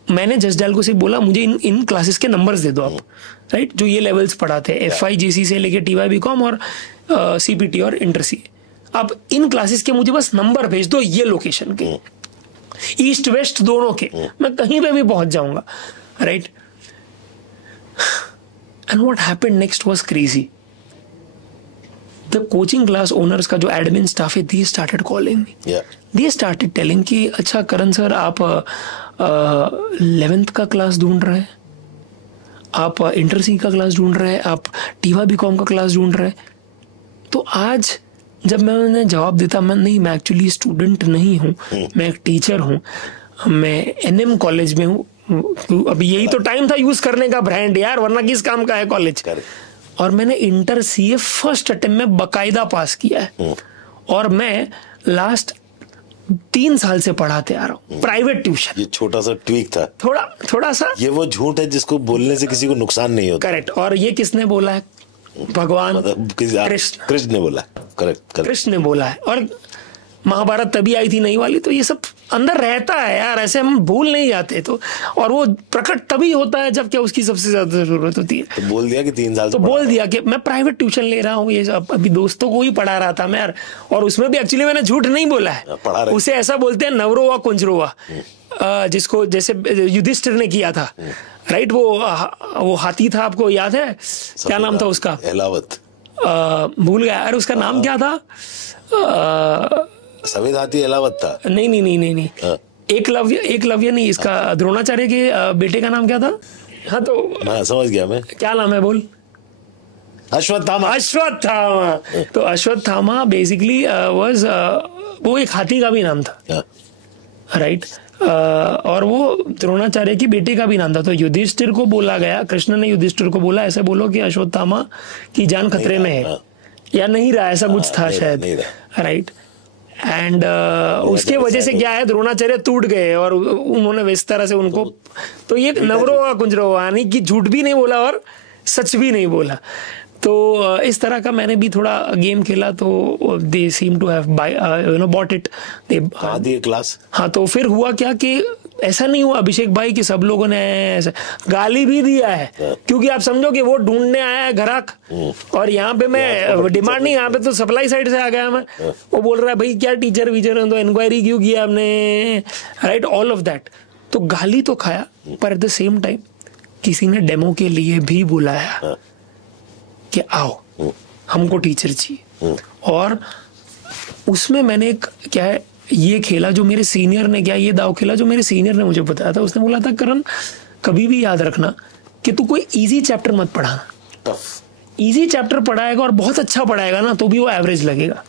मैंने जस्ट डायल को सिर्फ बोला मुझे इन क्लासेस के नंबर्स दे दो आप, राइट, जो ये लेवल्स पढ़ाते हैं, FI GC से लेके TY BCom और CPT और इंटर CA, आप इन क्लासेस के मुझे बस नंबर भेज दो, ये लोकेशन के, ईस्ट वेस्ट दोनों के, मैं कहीं पे भी पहुंच जाऊंगा, right. And what happened next was crazy. The coaching class owners का जो एडमिन स्टाफ है, they started calling me, they started telling कि अच्छा करण सर आप 11th का क्लास ढूंढ रहे हैं, आप इंटर सी का क्लास ढूंढ रहे हैं, आप TY BCom का क्लास ढूंढ रहे हैं। तो आज जब मैंने जवाब देता मैं एक्चुअली स्टूडेंट नहीं हूँ, मैं एक टीचर हूँ, मैं NM कॉलेज में हूँ, अभी यही तो टाइम था यूज करने का ब्रांड यार, वरना किस काम का है कॉलेज। और मैंने इंटर CA फर्स्ट अटेम्प्ट में बकायदा पास किया है, और मैं लास्ट 3 साल से पढ़ाते आ रहा हूँ प्राइवेट ट्यूशन। ये छोटा सा ट्वीक था, थोड़ा सा, ये वो झूठ है जिसको बोलने से किसी को नुकसान नहीं होता। करेक्ट। और ये किसने बोला है? भगवान कृष्ण ने बोला। करेक्ट, कृष्ण ने बोला है। और महाभारत तभी आई थी नई वाली, तो ये सब अंदर रहता है यार, ऐसे हम भूल नहीं जाते। तो और वो प्रकट तभी होता है जब क्या उसकी सबसे ज्यादा जरूरत होती है। तो बोल दिया कि 3 साल तो बोल दिया कि मैं प्राइवेट ट्यूशन ले रहा हूँ, ये अभी दोस्तों को ही पढ़ा रहा था मैं यार। और उसमें भी एक्चुअली मैंने झूठ नहीं बोला है, उसे ऐसा बोलते हैं नवरोवा कुंजरोवा, जिसको जैसे युधिष्ठिर ने किया था, राइट। वो हाथी था, आपको याद है क्या नाम था उसका? एलावत। भूल गया यार उसका नाम क्या था। सफेद हाथी एलावत था। नहीं। एकलव्य नहीं, इसका द्रोणाचार्य के बेटे का नाम क्या था? हाँ तो मैं समझ गया, मैं क्या नाम है बोल? अश्वत्थामा। तो अश्वत्थामा बेसिकली वाज वो एक हाथी का भी नाम था, राइट। और वो द्रोणाचार्य की बेटे का भी नाम था। तो युधिष्ठिर को बोला गया, कृष्ण ने युधिष्ठिर को बोला ऐसे बोलो कि अश्वत्थामा की जान खतरे में है, या नहीं रहा, ऐसा कुछ था शायद, राइट। एंड उसके वजह से क्या है, द्रोणाचार्य टूट गए और उन्होंने इस तरह से उनको, तो ये नवरोवा कुंजरोवा, यानी कि झूठ भी नहीं बोला और सच भी नहीं बोला। तो इस तरह का मैंने भी थोड़ा गेम खेला, तो they seem to have bought it, they class. हाँ, तो फिर हुआ क्या कि ऐसा नहीं हुआ अभिषेक भाई कि सब लोगों ने ऐसा गाली भी दिया है, क्योंकि आप समझो कि वो ढूंढने आया है ग्राहक, और यहाँ पे मैं डिमांड नहीं, यहाँ पे तो सप्लाई साइड से आ गया मैं। वो बोल रहा है भाई क्या टीचर वीचर है, तो इंक्वायरी क्यों किया आपने, राइट, ऑल ऑफ दैट। तो गाली तो खाया, पर एट द सेम टाइम किसी ने डेमो के लिए भी बुलाया कि आओ हमको टीचर चाहिए। और उसमें मैंने क्या है ये खेला जो मेरे सीनियर ने, क्या ये दाव खेला जो मेरे सीनियर ने मुझे बताया था। उसने बोला था करण कभी भी याद रखना कि तू कोई इजी चैप्टर मत पढ़ाना। इजी चैप्टर पढ़ाएगा और बहुत अच्छा पढ़ाएगा ना, तो भी वो एवरेज लगेगा।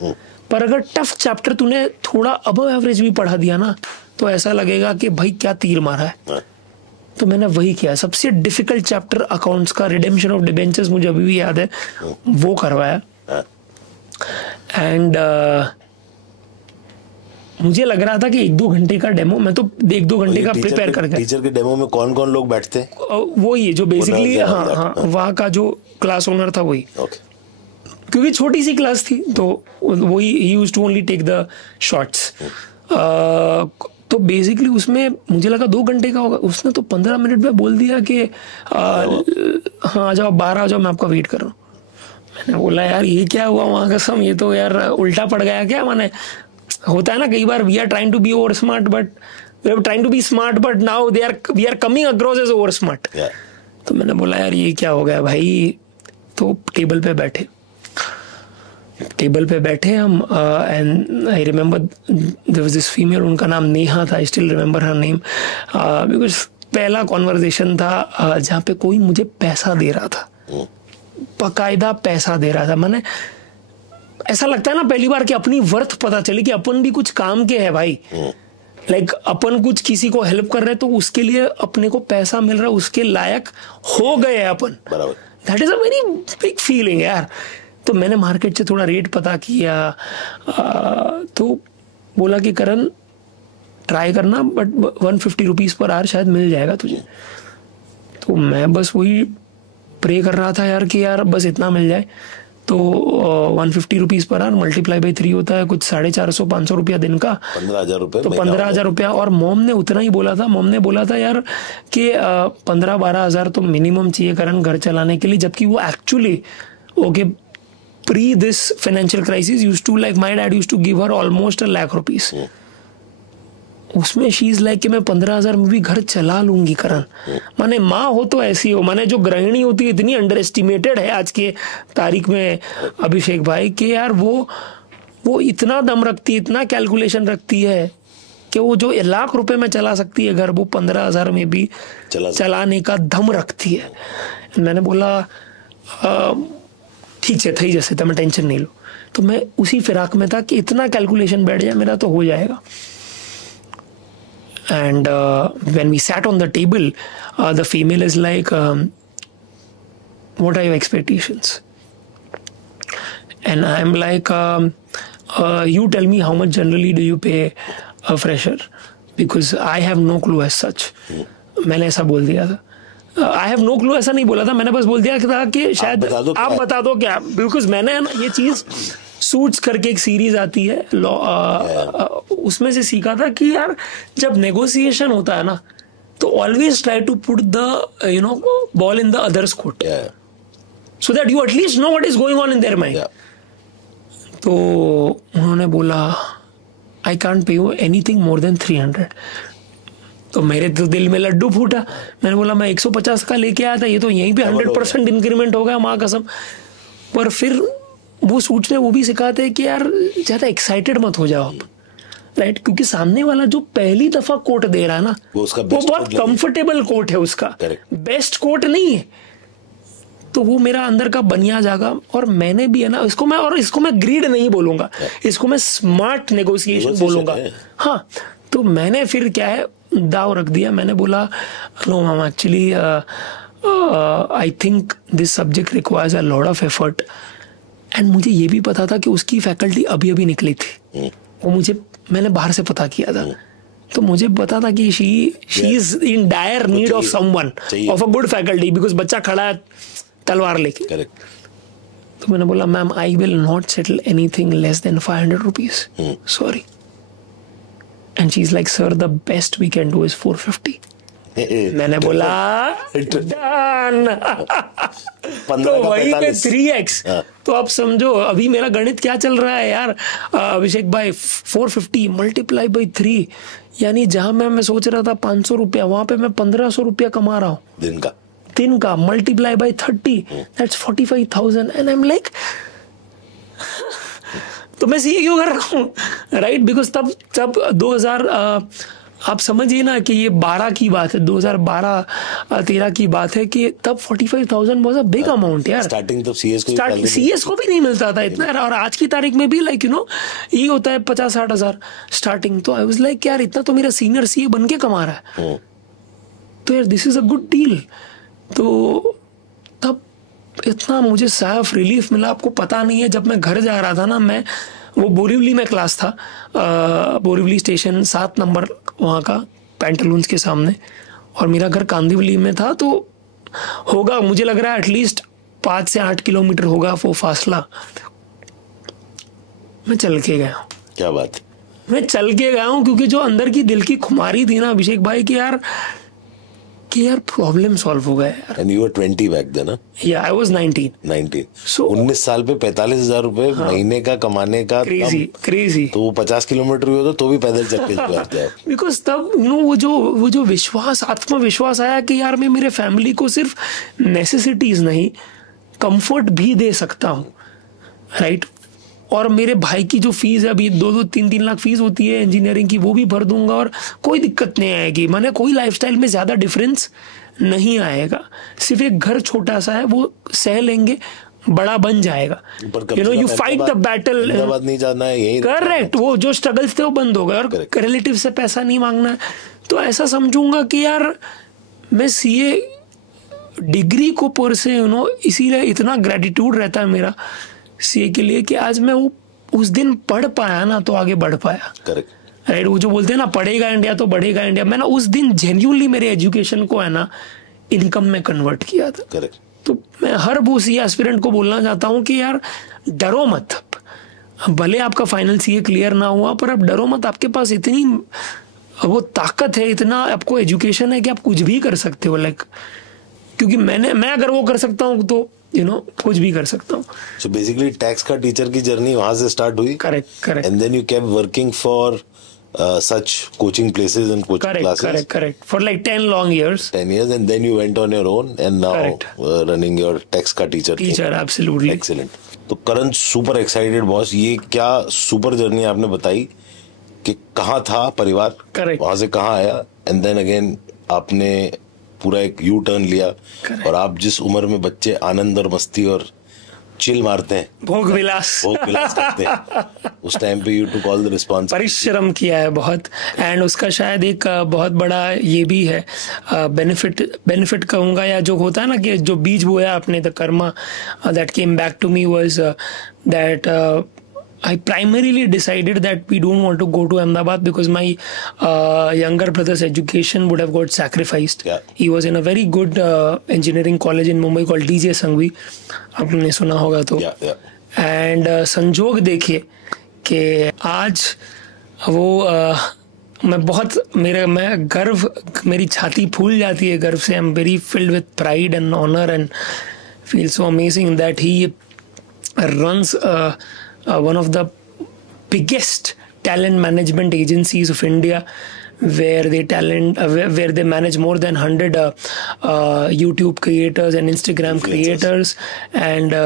पर अगर टफ चैप्टर तूने थोड़ा अबव एवरेज भी पढ़ा दिया ना, तो ऐसा लगेगा कि भाई क्या तीर मारा है। तो मैंने वही किया। सबसे डिफिकल्ट चैप्टर अकाउंट्स का, रिडेम्पशन ऑफ डिबेंचर्स, मुझे अभी भी याद है, वो करवाया। एंड मुझे लग रहा था कि 1-2 घंटे का डेमो, मैं तो 1-2 घंटे का प्रिपेयर करके। टीचर के डेमो में कौन कौन लोग बैठते हैं? वो ही जो बेसिकली हाँ वहाँ का जो क्लास ओनर था वही, क्योंकि छोटी सी क्लास थी, तो वही ही used to only take the shots. तो बेसिकली उसमें मुझे लगा 2 घंटे का होगा, उसने तो 15 मिनट में बोल दिया कि हाँ आ जाओ, 12 आ जाओ, मैं आपका वेट कर रहा हूँ। मैंने बोला यार ये क्या हुआ वहाँ का सम, ये तो यार उल्टा पड़ गया क्या। मैंने होता है ना कई बार, we are trying to be over smart but we are trying to be smart but now we are coming across as over smart. तो मैंने बोला यार ये क्या हो गया भाई। तो टेबल पे बैठे हम, and I remember there was this female, उनका नाम नेहा था, I still remember her name because पहला कॉन्वर्जेशन था जहाँ पे कोई मुझे पैसा दे रहा था, बकायदा पैसा दे रहा था। मैंने ऐसा लगता है ना पहली बार कि अपनी वर्थ पता चली कि अपन भी कुछ काम के है भाई। लाइक अपन कुछ किसी को हेल्प कर रहे हैं तो उसके लिए अपने को पैसा मिल रहा है, उसके लायक हो गए हैं अपन। That is a very big feeling यार। तो मैंने मार्केट से थोड़ा रेट पता किया, तो बोला कि करण ट्राई करना, बट 150 रुपीज पर आवर शायद मिल जाएगा तुझे। तो मैं बस वही प्रे कर रहा था यार कि यार बस इतना मिल जाए। तो 150 rupees per hour multiply by 3 होता है कुछ 450-500 रुपया दिन का, 15,000 रुपये। तो 15,000 रुपया। और मोम ने उतना ही बोला था, मोम ने बोला था यार कि 15-12 हज़ार तो मिनिमम चाहिए करण घर चलाने के लिए। जबकि वो actually okay pre this financial crisis used to, like my dad used to give her almost 1 lakh rupees. उसमें शी इज लाइक कि मैं 15,000 में भी घर चला लूंगी करण। माने माँ हो तो ऐसी हो, माने जो गृहिणी होती है इतनी अंडर एस्टिमेटेड है आज के तारीख में अभिषेक भाई कि यार वो इतना दम रखती है, इतना कैलकुलेशन रखती है कि वो जो 1 लाख रुपए में चला सकती है घर, वो 15,000 में भी चलाने का दम रखती है। मैंने बोला ठीक है थी जैसे, मैं टेंशन नहीं लो। तो मैं उसी फिराक में था कि इतना कैलकुलेशन बैठ जाए मेरा तो हो जाएगा। And when we sat on the table, the female is like, what are your expectations? And I'm like, you tell me how much generally do you pay a fresher? Because I have no clue as such. मैंने ऐसा बोल दिया था। I have no clue ऐसा नहीं बोला था, मैंने बस बोल दिया था कि शायद आप बता दो क्या। बिकॉज मैंने ना ये चीज़ सूट्स करके एक सीरीज आती है उसमें से सीखा था कि यार जब नेगोशिएशन होता है ना तो always try to put the ball in the others court so that you at least know what is going on in their mind. तो उन्होंने बोला I can't pay you anything more than 300। तो मेरे तो दिल में लड्डू फूटा। मैंने बोला मैं 150 का लेके आया था, ये तो यहीं पे 100% इंक्रीमेंट हो गया माँ कसम। पर फिर वो सूट ने वो भी सिखाते हैं कि यार ज्यादा एक्साइटेड मत हो जाओ आप, राइट? क्योंकि सामने वाला जो पहली दफा कोट दे रहा है ना वो बहुत कंफर्टेबल कोट है, उसका बेस्ट कोट नहीं है। तो वो मेरा अंदर का बनिया जागा। और मैंने भी है ना इसको मैं ग्रीड नहीं बोलूंगा, इसको मैं स्मार्ट नेगोशिएशन बोलूंगा। हाँ, तो मैंने फिर क्या है दाव रख दिया। मैंने बोला no ma'am actually I think this subject requires a lot of effort. And मुझे ये भी पता था कि उसकी फैकल्टी अभी निकली थी, वो मैंने बाहर से पता किया था। तो मुझे पता था कि she is in dire need of someone of a good faculty, because बच्चा खड़ा है तलवार लेके। तो मैंने बोला ma'am I will not settle anything less than 500 rupees, sorry. And she is like sir the best we can do is 450। मैंने बोला डन। तो वही पे 3x। तो आप समझो अभी मेरा गणित क्या चल रहा है यार अभिषेक भाई। 450 मल्टीप्लाई बाई 3 यानी जहां मैं सोच रहा था 500 रुपया, वहां पे मैं 1500 रुपया कमा रहा हूँ दिन का। Multiply by 30 that's 45,000। And I am like तो मैं सीए क्यों कर रहा हूँ, राइट? बिकॉज तब 2000 आप समझिए ना कि ये 12 की बात है, 2012-13 की बात है कि तब 45,000 वाज अ बिग अमाउंट यार। स्टार्टिंग तो सीएस को भी नहीं मिलता था इतना। और आज की तारीख में भी लाइक ये होता है 50-60 हज़ार स्टार्टिंग। तो आई वाज लाइक यार इतना तो मेरा सीनियर सीए बन के कमा रहा है, तो यार this is a good deal. तो तब इतना मुझे साफ रिलीफ मिला, आपको पता नहीं है। जब मैं घर जा रहा था ना, वो बोरीवली में क्लास था, बोरीवली स्टेशन 7 नंबर वहाँ का पैंटालून्स के सामने, और मेरा घर कांदिवली में था। तो होगा मुझे लग रहा है एटलीस्ट 5 से 8 किलोमीटर होगा वो फासला। मैं चल के गया हूँ। क्या बात? मैं चल के गया हूँ क्योंकि जो अंदर की दिल की खुमारी थी ना अभिषेक भाई कि यार प्रॉब्लम सॉल्व हो गया यार। And you were 20 back then, huh? Yeah, I was 19. So 19 साल पे 45,000 रुपए महीने का कमाने का क्रेजी। तो वो 50 किलोमीटर हुआ तो भी पैदल चल के जाते हैं। बिकॉज तब वो जो विश्वास, आत्मविश्वास आया कि यार मैं मेरे फैमिली को सिर्फ नेसेसिटीज नहीं कंफर्ट भी दे सकता हूँ, राइट? और मेरे भाई की जो फीस है अभी 2-3 लाख फीस होती है इंजीनियरिंग की, वो भी भर दूंगा और कोई दिक्कत नहीं आएगी। मैंने कोई लाइफस्टाइल में ज़्यादा डिफरेंस नहीं आएगा, सिर्फ एक घर छोटा सा है वो सह लेंगे, बड़ा बन जाएगा। You know you fight the battle, नहीं जाना है यही। करेक्ट, वो जो स्ट्रगल्स थे वो बंद हो गए और रिलेटिव से पैसा नहीं मांगना है। तो ऐसा समझूंगा कि यार मैं सीए डिग्री को परसे यू नो, इसीलिए इतना ग्रेटिट्यूड रहता है मेरा सीए के लिए कि आज मैं वो उस दिन पढ़ पाया ना तो आगे बढ़ पाया। करेक्ट राइट, वो जो बोलते हैं ना पढ़ेगा इंडिया तो बढ़ेगा इंडिया, मैंने उस दिन जेन्युइनली मेरे एजुकेशन को है ना इनकम में कन्वर्ट किया था। करेक्ट। तो मैं हर वो सीए एस्पिरेंट को बोलना चाहता हूँ कि यार डरो मत, भले आपका फाइनल सीए क्लियर ना हुआ पर अब डरो मत, आपके पास इतनी वो ताकत है, इतना आपको एजुकेशन है कि आप कुछ भी कर सकते हो। लाइक क्योंकि मैं अगर वो कर सकता हूँ तो यू नो कुछ भी कर सकता हूँ। सो बेसिकली टैक्स का टीचर की जर्नी वहां से स्टार्ट हुई। Correct and then you kept working for such coaching places and coaching classes. Correct. For like 10 long years. 10 years, and then you went on your own, and now running your tax का teacher. Absolutely. Excellent. तो करण super excited boss, ये क्या super journey आपने बताई कि कहाँ था परिवार, वहाँ से कहाँ आया, and then again आपने पूरा एक यू टर्न लिया और आप जिस उम्र में बच्चे आनंद और मस्ती और चिल मारते हैं, भोग विलास करते हैं, उस टाइम पे you took all the responsibility, परिश्रम किया है बहुत। एंड उसका शायद एक बहुत बड़ा ये भी है बेनिफिट कहूँगा, या जो होता है ना कि जो बीज बोया आपने, the karma that came back to me was that I primarily decided that we don't want to go to Ahmedabad because my younger brother's education would have got sacrificed. Yeah. He was in a very good engineering college in Mumbai called DJ Sanghvi. आपने सुना होगा तो. And संजोग देखिए कि आज वो मैं गर्व, मेरी छाती फूल जाती है गर्व से. I'm very filled with pride and honor and feel so amazing that he runs one of the biggest talent management agencies of India, where they manage more than 100 YouTube creators and Instagram creators, and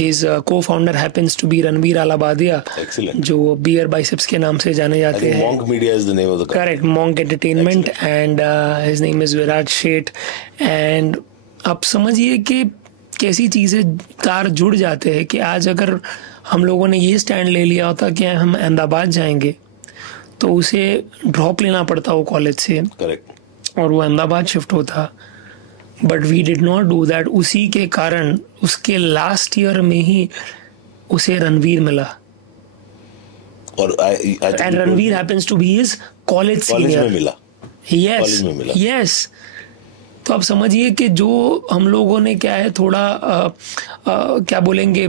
his co-founder happens to be Ranveer Alabadia. Excellent. जो Beer Biceps के नाम से जाने जाते हैं. Monk Media is the name of the company. Correct, Monk Entertainment. Excellent. And his name is Virat Sheth. And आप समझिए कि कैसी चीजें तार जुड़ जाते हैं कि आज अगर हम लोगों ने ये स्टैंड ले लिया होता कि हम अहमदाबाद जाएंगे तो उसे ड्रॉप लेना पड़ता वो कॉलेज से. करेक्ट. और वो अहमदाबाद शिफ्ट होता. But we did not do that. उसी के कारण उसके लास्ट ईयर में ही उसे रणवीर मिला. और and Ranveer happens to be his college senior. मिला. यस. तो आप समझिए कि जो हम लोगों ने क्या है थोड़ा क्या बोलेंगे,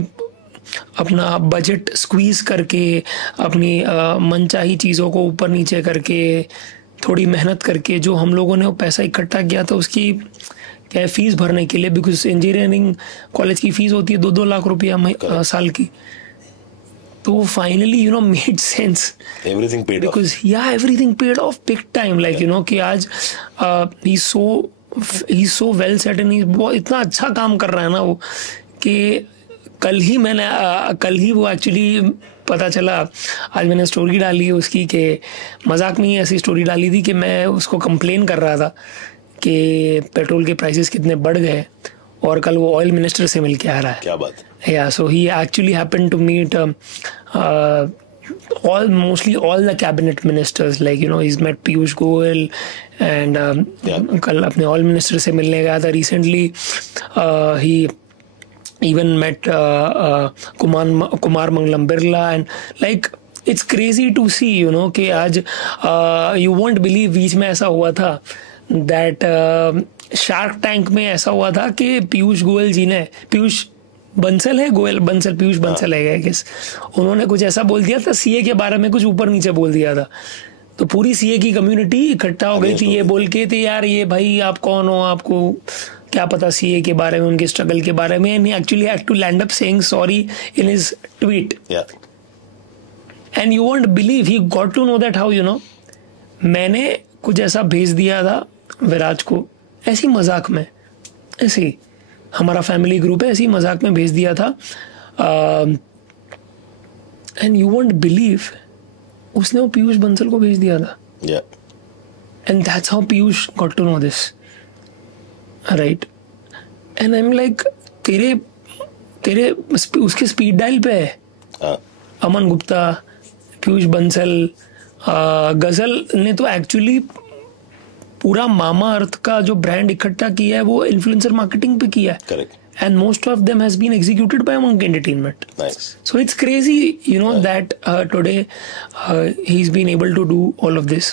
अपना बजट स्क्वीज करके, अपनी मनचाही चीज़ों को ऊपर नीचे करके, थोड़ी मेहनत करके जो हम लोगों ने वो पैसा इकट्ठा किया था उसकी क्या है फीस भरने के लिए, बिकॉज इंजीनियरिंग कॉलेज की फीस होती है 2-2 लाख रुपया साल की. तो finally you know made sense. Everything paid of. Because everything paid of big time. Like you no कि आज ही सो वेल सेट एंड वो इतना अच्छा काम कर रहा है ना वो कि कल ही वो एक्चुअली पता चला. आज मैंने स्टोरी डाली है उसकी कि मजाक में ही ऐसी स्टोरी डाली थी कि मैं उसको कंप्लेन कर रहा था कि पेट्रोल के प्राइसेस कितने बढ़ गए और कल वो ऑयल मिनिस्टर से मिल के आ रहा है. क्या बात. Yeah so he actually happened to meet mostly all the cabinet ministers, like you know he's met Piyush Goyal and कल अपने ऑयल मिनिस्टर से मिलने गया था recently. He even met Kumar Mangalam Birla, and like it's crazy to see you know कि आज you won't believe बीच में ऐसा हुआ था that शार्क टैंक में ऐसा हुआ था कि पीयूष गोयल जी ने, पीयूष बंसल है, गोयल बंसल, पीयूष बंसल है किस, उन्होंने कुछ ऐसा बोल दिया था सीए के बारे में, कुछ ऊपर नीचे बोल दिया था. तो पूरी सीए की कम्युनिटी इकट्ठा हो गई थी ये बोल के थे यार ये भाई आप कौन हो, आपको क्या पता सीए के बारे में, उनके स्ट्रगल के बारे में. And he actually had to land up saying sorry in his tweet. And you won't believe he got to know that how you know मैंने कुछ ऐसा भेज दिया था विराज को, ऐसी मजाक में, ऐसी हमारा फैमिली ग्रुप है, ऐसी मजाक में भेज दिया था एंड यू वोंट बिलीव उसने वो पीयूष बंसल को भेज दिया था. Yeah. And that's how Piyush got to know this. Right? And I'm like, तेरे उसके स्पीड डायल पे है. अमन गुप्ता, पीयूष बंसल, गजल ने तो एक्चुअली पूरा मामा अर्थ का जो ब्रांड इकट्ठा किया है वो इन्फ्लुएंसर मार्केटिंग पे किया है. Correct. And most of them has been executed by Monk Entertainment. Nice. So it's crazy, that today he's been able to do all of this.